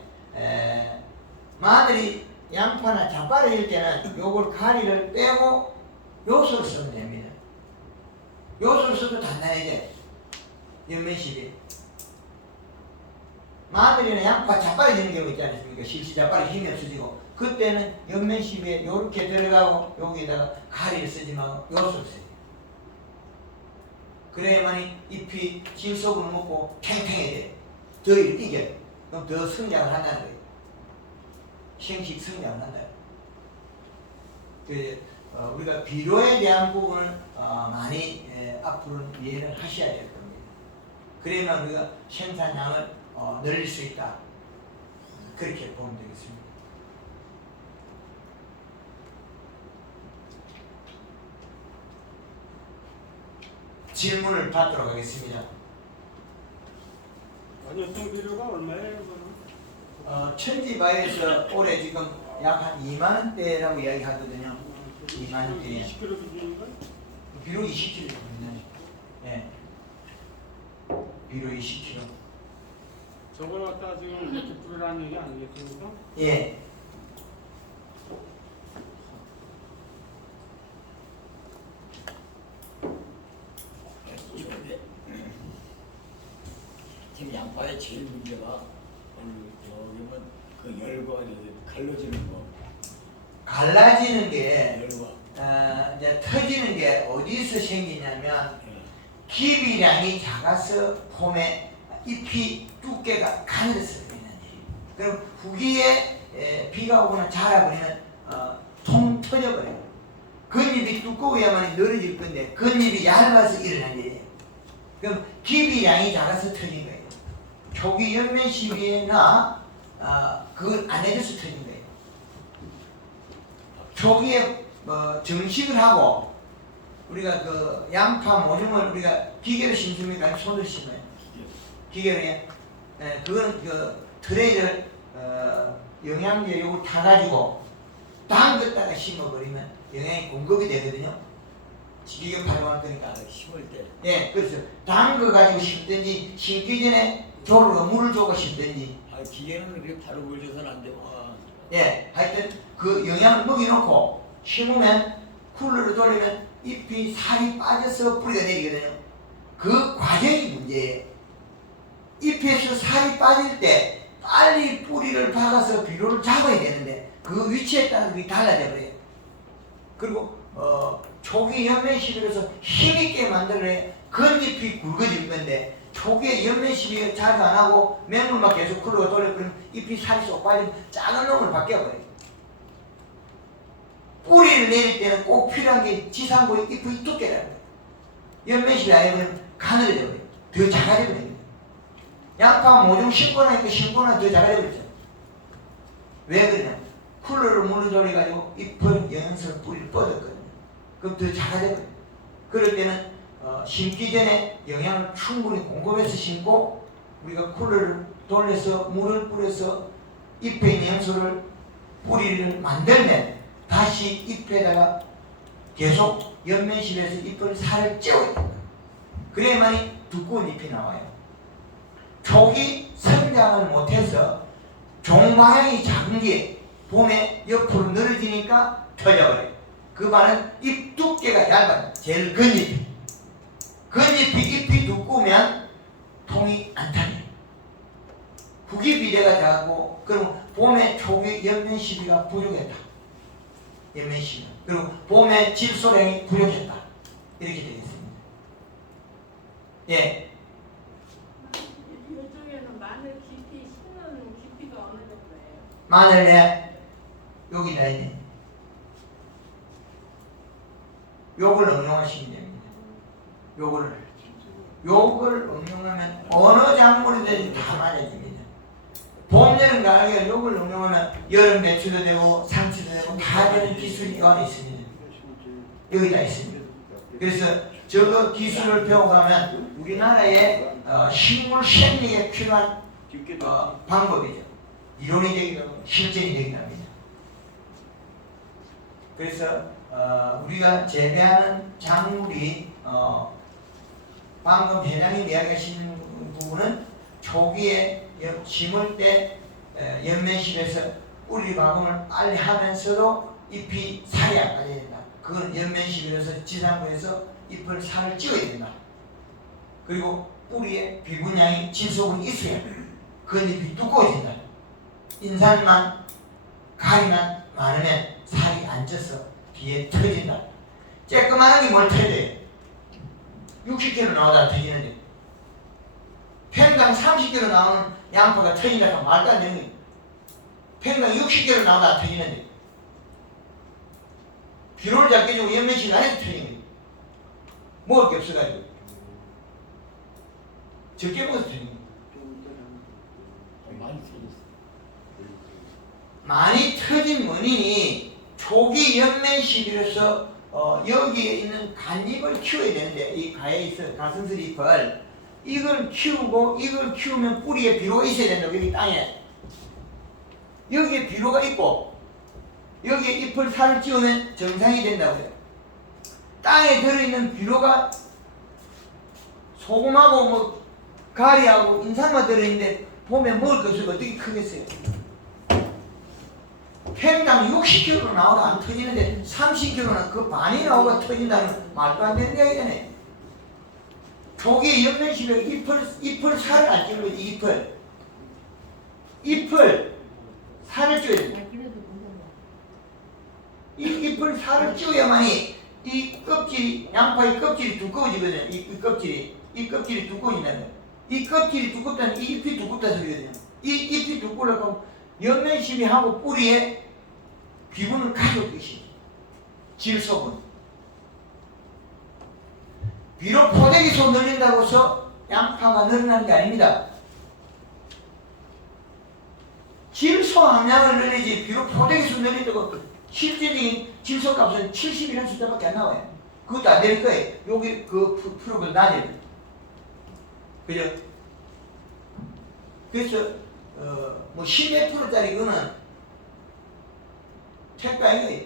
마늘이 양파나 자빠질 때는 요걸 가리를 빼고 요소를 쓰면 됩니다. 요소를 써도 단단해져요. 연면시비. 마늘이나 양파 자빠지는 경우 있지 않습니까? 실시 자빠리 힘이 없어지고, 그때는 연면시비에 요렇게 들어가고 여기다가 가리를 쓰지 말고 요소를 써요. 그래야만이 잎이 질소분을 먹고 팽팽해져요. 더위를 이겨요. 그럼 더 성장을 한다는 거예요. 생식 성장을 한다. 그래서 우리가 비료에 대한 부분을 많이 앞으로는 이해를 하셔야 될 겁니다. 그래야만 우리가 생산량을 늘릴 수 있다. 그렇게 보면 되겠습니다. 질문을 받도록 하겠습니다. 관여성 비료가 얼마예요? 천지바이오에서 올해 지금 약 한 2만 원대라고 이야기하거든요. 2만 원대. 20kg 기준인가? 비료 20kg거든요. 예. 비료 20kg. 저걸 갖다 지금 이렇게 뿌리라는 얘기 아니겠습니까? 예. 지금 양파의 제일 문제가 여기면 그 열과 갈라지는 거. 갈라지는 게 열과. 이제 터지는 게 어디서 생기냐면 기비량이 작아서 봄에 잎이 두께가 가늘어서 있는 일이에요. 그럼 후기에 비가 오거나 자라버리면 통 터져버려요. 겉잎이 두꺼워야만 늘어질 건데 겉잎이 얇아서 일어난 일이에요. 그럼 기비량이 작아서 터진 거예요. 초기 연면 시비에나 그걸 안 해줘서 터진 거예요. 초기에 정식을 하고 우리가 그 양파 모종을 우리가 기계로 심습니까? 아니면 손으로 심어요? 기계로 해. 네, 그거는 그 트레이를 영양제 요걸 타가지고 담갔다가 심어버리면 영양이 공급이 되거든요. 기계 활용할 거니까. 심을 때. 예, 그렇죠. 담가가지고 심든지 심기 전에 조르고 물을 주고 심든지. 기계는 이렇게 바로 물 줘서는 안 되고. 예, 하여튼 그 영양을 먹여놓고 심으면 쿨러를 돌리면 잎이 살이 빠져서 뿌리가 내리거든요. 그 과정이 문제예요. 잎에서 살이 빠질 때 빨리 뿌리를 박아서 비료를 잡아야 되는데 그 위치에 따라 그게 달라져 버려요. 그리고 초기 연면 시비로서 힘있게 만들어야 겉잎이 굵어질 건데 초기에 연면 시비 잘 안 하고 맹물만 계속 쿨러가 돌려버리면 잎이 살이 쏙 빠지면 작은 놈을 바뀌어버려요. 뿌리를 내릴 때는 꼭 필요한 게 지상부의 잎의 두께라는 거예요. 연면 시비 아니면 가늘어져 버려요. 더 작아져 버려요. 양파 모종 심고 나니까 더 작아져 버렸죠. 왜 그러냐? 쿨러를 물을 돌려가지고 잎을 연서 뿌리를 뻗었거든요. 그럼 더 작아져 버려요. 그럴 때는 심기 전에 영양을 충분히 공급해서 심고 우리가 쿨러를 돌려서 물을 뿌려서 잎에 있는 영소를 뿌리를 만들면 다시 잎에다가 계속 연면실에서 잎을 살을 찌워야 됩니다. 그래야만이 두꺼운 잎이 나와요. 초기 성장을 못해서 종방향이 작은 게 봄에 옆으로 늘어지니까 터져버려요. 그 말은 잎 두께가 얇아요. 제일 겉잎이. 잎이 두꺼우면 통이 안 타요. 후기 비례가 작고 그럼 봄에 초기 연면 시비가 부족했다. 연면 시비. 그리고 봄에 질소량이 부족했다. 이렇게 되겠습니다. 예. 이쪽에는 마늘 깊이 심는 깊이가 어느 정도예요? 마늘에 여기다 있네. 요걸 응용하시면 됩니다. 요걸 응용하면 어느 작물이든지 다 맞아집니다. 봄, 여름, 가을 요걸 응용하면 여름 배추도 되고 상추도 되고 다 되는 기술이 여기 있습니다. 여기다 있습니다. 그래서 저거 기술을 배워가면 우리나라의 식물 생리에 필요한 방법이죠. 이론이적이고 실전이적인 겁니다. 그래서 우리가 재배하는 작물이 방금 회장님 이야기하신 부분은 초기에 심을 때 연면실에서 뿌리 박음을 빨리 하면서도 잎이 살이 안 빠져야 된다. 그건 연면실에서 지상부에서 잎을 살을 찌워야 된다. 그리고 뿌리에 비분량이 질소분이 있어야 겉잎이 두꺼워진다. 인산만 가리만 많으면 살이 안 쪄서 뒤에 터진다. 쬐끄만한 게 뭘 터져요? 60kg 나오다 터지는데 팽당 30kg 나오는 양파가 터진다고 말도 안 되는 거예요. 팽당 60kg 나오다 터지는데 비료를 작게 주고 연면식 안에서 터지는 거예요. 먹을 게 없어가지고 적게 먹어서 터지는 거예요. 많이 터졌어. 많이 터진 원인이 초기 연면 시비로서 여기에 있는 갓잎을 키워야 되는데 이 가에 있어 가슴슬 잎을 이걸 키우고 이걸 키우면 뿌리에 비료가 있어야 된다고. 여기 땅에 여기에 비료가 있고 여기에 잎을 살을 찌우면 정상이 된다고요. 땅에 들어있는 비료가 소금하고 뭐 가리하고 인삼만 들어있는데 봄에 먹을 것 없으면 어떻게 크겠어요? 팽당 60kg 나오도 안 터지는데 30kg는 그 반이 나오고 터진다는 말도 안 되는 이야기잖아요. 초기 연면실에 잎을 살을 안 찌는 거지. 잎을 살을 찌워야 돼. 잎을 살을 찌워야만이 이 껍질이 양파의 껍질이 두꺼워지거든요. 이 껍질이 두꺼워진다는 거예요. 이 껍질이 두껍다는 이 잎이 두껍다 소리거든요. 이 잎이 두꺼우려고 연면심이 하고 뿌리에 비분을 가지고 계시 질소분. 비록 포대기소 늘린다고 해서 양파가 늘어나는 게 아닙니다. 질소 함량을 늘리지 비록 표적에서 늘린다고 실질적인 질소 값은 70이라는 숫자밖에 안 나와요. 그것도 안 될 거예요. 여기 그 프로그램 낮아요. 그죠? 그래서 뭐 10몇 프로짜리 그거는 택배인 거예요.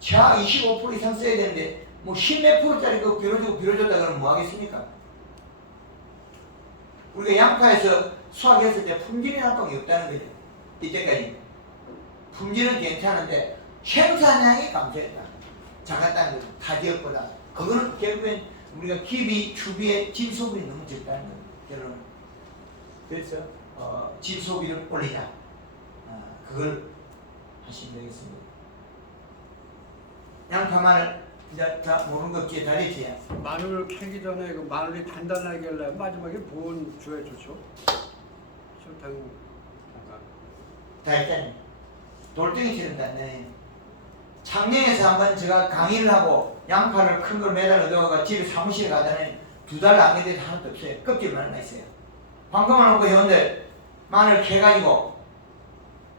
자 25% 이상 써야 되는데 뭐 10몇 프로짜리 그거 빌어줬다 그러면 뭐 하겠습니까? 우리가 양파에서 수확했을 때 품질이 나쁜 게 없다는 거죠. 이때까지 품질은 괜찮은데 생산량이 감소했다. 작았다는 거죠. 타 지역보다. 그거는 결국엔 우리가 기비, 추비의 질소비이 너무 적다는 거예요. 결론은. 그래서 질소비를 올리자. 그걸 하시면 되겠습니다. 양파 마늘 이제 다 모르는 거 없지? 다 됐지? 마늘 캐기 전에 그 마늘이 단단하길래 마지막에 보온 줘야 좋죠. 설탕 잠깐. 다 했잖아요. 돌덩이처럼 단단해요. 창녕에서 한번 제가 강의를 하고 양파를 큰 걸 매달 얻어가 집에 사무실에 가다니 2달 남겨도 하나도 없어요. 껍질만 있어요. 방금만 놓고 회원들 마늘 캐가지고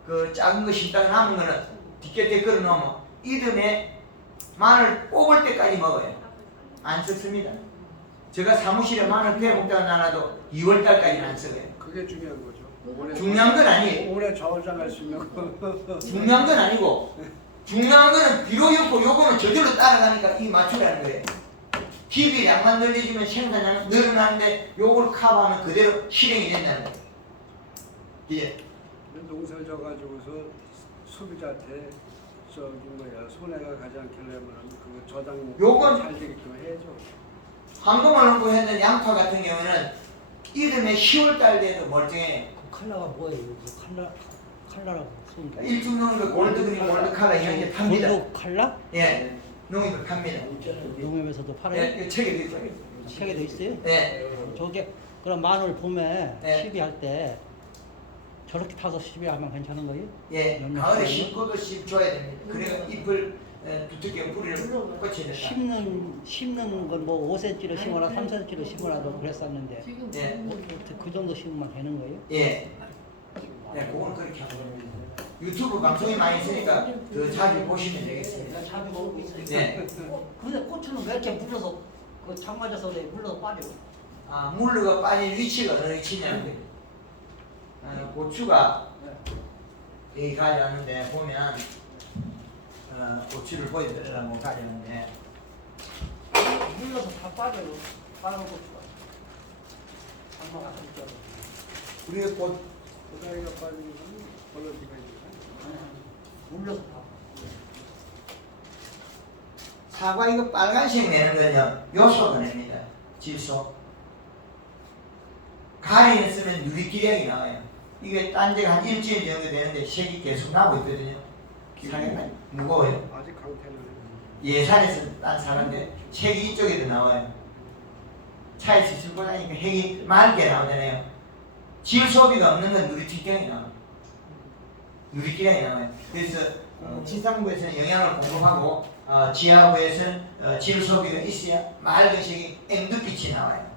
그 작은 거 심다가 남은 거는 뒷곁에 걸어 놓으면 이듬해 마늘 뽑을 때까지 먹어요. 안 썩습니다. 제가 사무실에 마늘 빼 먹다가 나눠도 2월달까지는 안 썩어요. 그게 중요한 거죠. 중요한 건 아니에요. 오래 저장할 수 있는 거. 중요한 건 아니고 중요한 거는 비료였고 요거는 저절로 따라가니까 이 맞추라는 거예요. 기비량만 늘려주면 생산량은 늘어나는데 요걸 커버하면 그대로 실행이 된다는 거예요. 예. 농사 져가지고서 소비자한테 저기 뭐야 손해가 가지 않게려면 그 저장 요건 잘 되게끔 해야죠. 황금을 넣고 했는 양파 같은 경우는 이듬해 10월달 돼도 멀쩡해요. 칼라가 뭐예요? 칼라라고 씁니다. 일중 농협 그 골드그린 골드칼라 이런 팝니다. 골드 칼라? 예, 농협 팝니다. 농협에서도 팔아요? 예, 이 책에도 있어요. 책에도 있어요? 예, 저게 그럼 마늘 봄에 네. 시비할 때 저렇게 타서 시비하면 괜찮은 거예요? 예, 가을에 심고도 심줘야 됩니다. 그래야 잎을 두텁게 뿌리를 꽂혀야 된다. 심는 건 뭐 5cm로 심어라 3cm로 심어라도 그랬었는데 지금 예. 그 정도 심으면 되는 거예요? 예, 네, 그거는 그렇게 하고 유튜브 방송이 많이 있으니까 더 자주 보시면 되겠습니다. 내가 자주 먹고 있어요. 네. 근데 고추는 왜 이렇게 물러서 그장 맞아서 왜 물러서 빠져? 아, 물러가 빠진 위치가 어느 위치냐면 고추가 여기 가져왔는데 보면 고추를 보여드리려고 가져왔는데 물러서 다 빠져요. 빨간 고추가. 장마 같은 거. 우리가 곧 고다이가 빠지는 건 벌러지가 있는 물러서 다. 사과 이거 빨간색 내는 건요 요소가 냅니다. 질소. 가리는 쓰면 유리기량이 나와요. 이게 딴 데가 한 일주일 정도 되는데 색이 계속 나고 있거든요. 상당히 무거워요. 아직 강태는 예산에서 딴 사람들 색이 이쪽에도 나와요. 차에서 들고 다니니까 색이 맑게 나오잖아요. 질 소비가 없는 건 누리기량이 나와요. 누리기량이 나와요. 그래서 지상부에서는 영양을 공급하고 지하부에서는 질 소비가 있어야 맑은 색이 앵두빛이 나와요.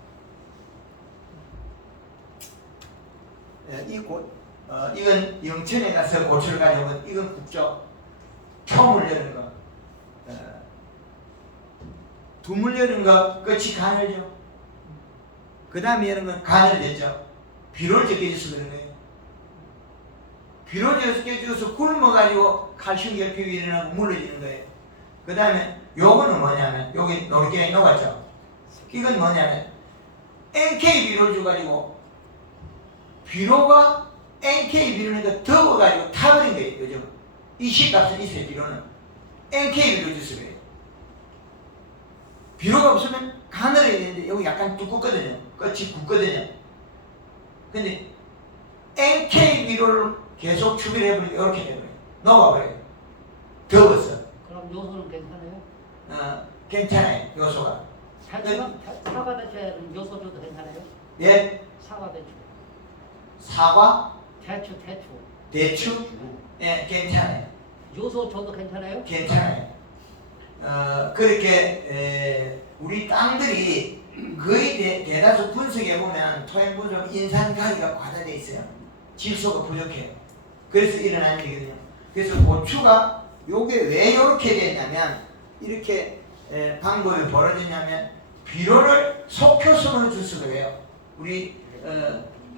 이건 영천에 가서 고추를 가져오면 이건 국적 초물 여는 거 두물 여는 거 끝이 가늘죠. 그 다음에 여는 건 가늘졌죠. 비료를 적게 줘서 그런 거예요. 비료를 적게 줘서 굶어가지고 칼슘 결핍이 일어나고 물러지는 거예요. 그 다음에 요거는 뭐냐면 여기 노릇기량이 녹았죠. 이건 뭐냐면 NK 비료를 줘가지고 비료가 NK 비료니까 더워가지고 타버린 거예요. 요즘 이 식값은 있어요. 비료는 NK 비료 주서 그래요. 비료가 없으면 가늘어야 되는데 여기 약간 두껍거든요. 끝이 굵거든요. 근데 NK 비료를 계속 추비를 해버리니까 이렇게 돼버려요. 녹아버려요. 더워서. 그럼 요소는 괜찮아요? 괜찮아요. 요소가. 사과 대추에 요소 줘도 괜찮아요? 예? 사과 대추. 사과, 대추. 대추, 예, 괜찮아요. 요소 줘도 괜찮아요? 괜찮아요. 그렇게 우리 땅들이 거의 대다수 분석해 보면 토양 분석 인산 가기가 과다돼 있어요. 질소가 부족해요. 그래서 일어나는 일이거든요. 그래서 고추가 요게 왜 이렇게 됐냐면 이렇게 방법이 벌어졌냐면 비료를 속효성으로 줬어 그래요. 우리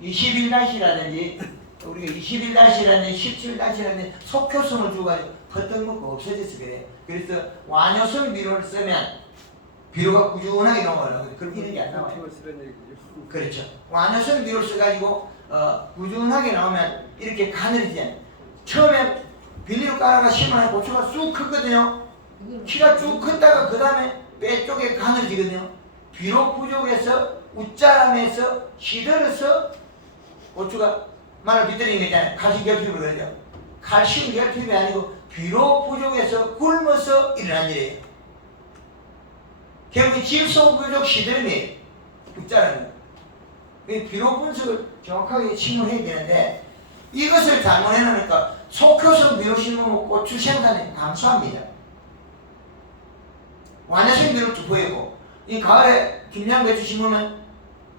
21-라든지 우리가 21-라든지 17-라든지 속효성을 줘가지고 퍼뜩먹고 없어져서 그래요. 그래서 완효성 비료를 쓰면 비료가 꾸준하게 넘어가려고 그럼 이런 게 안 나와요. 을 쓰는 얘기죠. 그렇죠. 완효성 비료를 써가지고 꾸준하게 나오면 이렇게 가늘이지. 처음에 비닐을 깔아가 심어놔야 고추가 쑥 크거든요. 키가 쭉 컸다가 그 다음에 뼈 쪽에 가늘어지거든요. 비료 부족해서 웃자람에서 시들어서 고추가 말을 비틀린 거 있잖아요. 칼슘 결핍을 그러죠. 칼슘 결핍이 아니고 비료 부족해서 굶어서 일어난 일이에요. 결국 질소 부족 시들음이 웃자람이에요. 비료 분석을 정확하게 침을 해야 되는데 이것을 잘못해놓으니까 속효성 비료 심으면 고추 생산이 감소합니다. 완효성 비료를 보이고 이 가을에 김양배추 심으면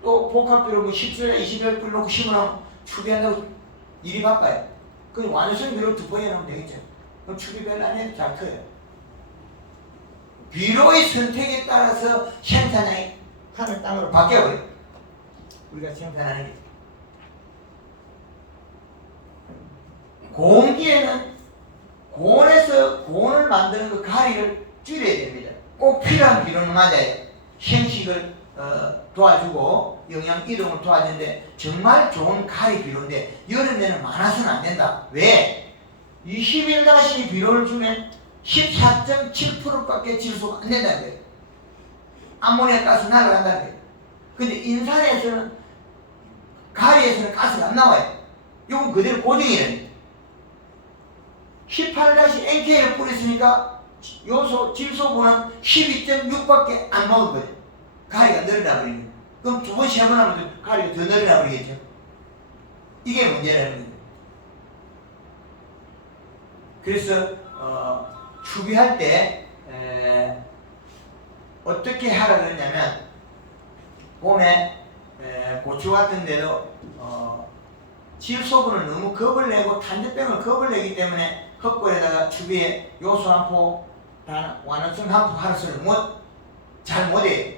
또 복합비료 뭐 10절, 20절 뿌려 놓고 심으면 추비한다고 일이 바빠요. 그럼 완효성 비료를 두포해 놓으면 되겠죠. 그럼 추비 별로 안 해도 잘 커요. 비료의 선택에 따라서 생산량이 하늘 땅으로 바뀌어버려요. 우리가 생산하는 게. 고온기에는 고온에서 고온을 만드는 그 가리를 줄여야 됩니다. 꼭 필요한 비료는 맞아요. 생식을 도와주고 영양 이동을 도와주는데 정말 좋은 가리 비료인데 여름에는 많아서는 안 된다. 왜? 21-이 비료를 주면 14.7%밖에 질소가 안 된다는 거예요. 암모니아 가스 날아간다는 거예요. 근데 인산에서는 가리에서는 가스가 안 나와요. 이건 그대로 고정이랍니다. 18-NK를 뿌렸으니까 요소 질소분은 12.6밖에 안 먹을 거예요. 가리가 늘어나 버리는. 그럼 두 번, 세 번 하면 가리가 더 늘어나 버리겠죠. 이게 문제라는 거예요. 그래서 추비할 때 어떻게 하라 그러냐면 봄에 고추 같은 데도 질소분을 너무 겁을 내고 탄저병을 겁을 내기 때문에 흙골에다가 추비에 요소 한 포, 완효성 한 포 하는 소리를 잘 못해요.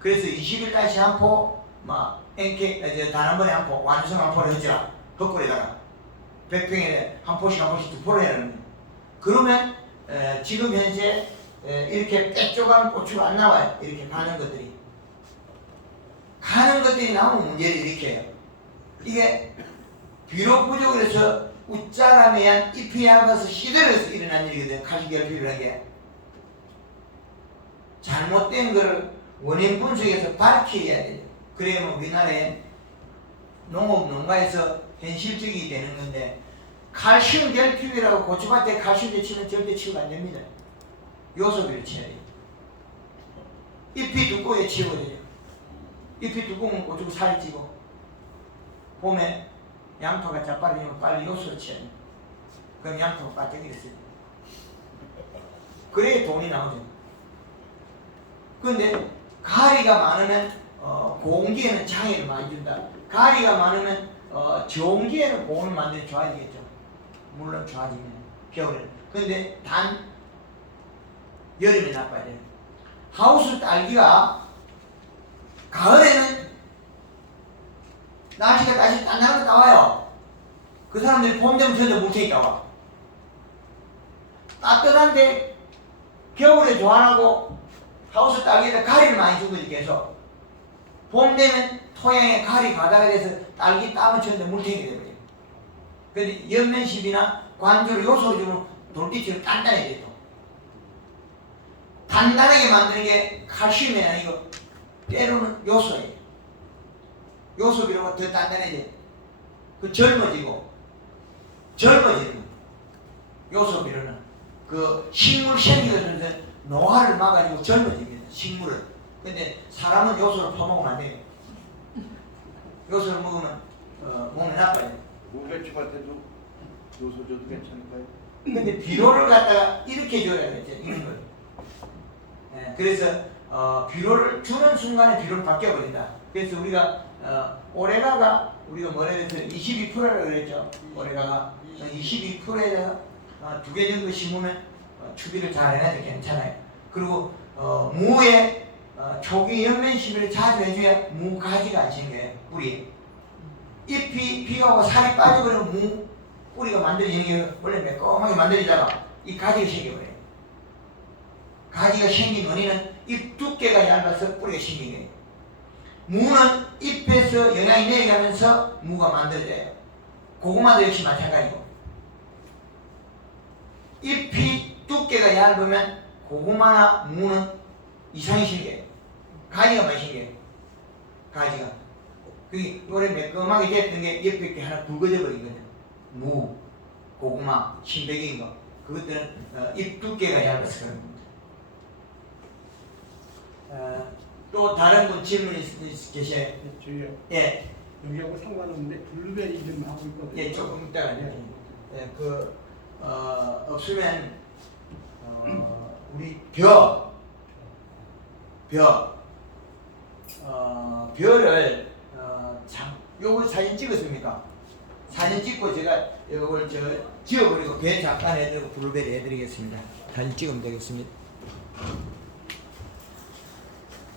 그래서 20일 한 포, 단 한 번에 한 포, 완효성 한 포를 하자. 흙골에다가 100평에 한 포씩 두 포를 해야 합니다. 그러면 지금 현재 이렇게 빽조간 고추가 안 나와요. 이렇게 가는 것들이 나오면 문제를 일으켜요. 이게 비료 부족을 해서 웃자람에 의한 잎이 얇아서 시들어서 일어난 일이거든요. 가시결핍이라는 게. 잘못된 것을 원인 분석해서 밝혀야 돼요. 그래야만 우리나라에 농가에서 현실적이 되는 건데 칼슘 결핍이라고 고추밭에 칼슘제 치면 절대 치유가 안 됩니다. 요소비를 쳐야 돼요. 잎이 두꺼워야 치유가 되죠. 잎이 두꺼우면 고추가 살이 찌고 봄에 양파가 자빠르면 빨리 요소를 쳐야 돼요. 그럼 양파가 빠져기를 써요. 그래야 돈이 나오죠. 그런데 가리가 많으면 고온기에는 장애를 많이 준다. 가리가 많으면 저온기에는 고온을 만들면 좋아지겠죠. 물론 좋아지면 겨울에. 그런데 단 여름에 나빠야 돼요. 하우스 딸기가 가을에는 날씨가 다시 딴딴한 거 나와요. 그 사람들이 봄 되면 저도 물탱이 나와. 따뜻한데 겨울에 좋아하고 하우스 딸기에다 가리를 많이 준 거지 계속. 봄 되면 토양에 가리 가다가 돼서 딸기 따면 쳤는데 물탱이 되버려요. 근데 연면십이나 관주를 요소를 주면 돌기처럼 단단해져요. 단단하게 만드는 게 칼슘이 아니고 때로는 요소예요. 요소 비료가 더 단단해져요. 그 젊어지는 요소 비료는 그 식물 생기면서 노화를 막아주고 젊어집니다. 식물을. 근데 사람은 요소를 퍼먹으면 안 돼요. 요소를 먹으면 몸에 나빠요. 무배추밭에도 요소 줘도 괜찮을까요? 근데 비료를 갖다가 이렇게 줘야 되죠. 이런 걸. 네, 그래서 비료를 주는 순간에 비료를 바뀌어버린다. 그래서 우리가 올해가가 우리가 뭐라 해서 22%라고 그랬죠. 올해다가 22%에 대해서 2개 정도 심으면 추비를 잘 해놔도 괜찮아요. 그리고 무에 초기 연면 시비를 자주 해줘야 무 가지가 안 생겨요. 뿌리. 잎이 비가 오고 살이 빠져버리면 무 뿌리가 만들어지는 게 원래 매콤하게 만들어지다가 이 가지가 생겨버려요. 가지가 생긴 원인은 잎 두께가 얇아서 뿌리가 생긴 거예요. 무는 잎에서 영양이 내려가면서 무가 만들어져요. 고구마도 역시 마찬가지고. 잎이 두께가 얇으면 고구마나 무는 이상이 생겨요. 가지가 많이 생겨요. 가지가. 그게 요래 매콤하게 됐던 게 옆에 이렇게 하나 붉어져 버린 거죠. 무, 고구마, 신백인 거. 그것들은 잎 두께가 얇아서 그런 겁니다. 또 다른 분 질문 계세요? 저희요. 예, 여기하고 상관없는데 블루베리 좀 하고 있거든요. 예, 조금 이따가 예. 예, 없으면 우리 벼를 요걸 사진 찍었습니까? 사진 찍고 제가 요걸 지워버리고 배 잠깐 해드리고 블루베리 해드리겠습니다. 사진 찍으면 되겠습니다.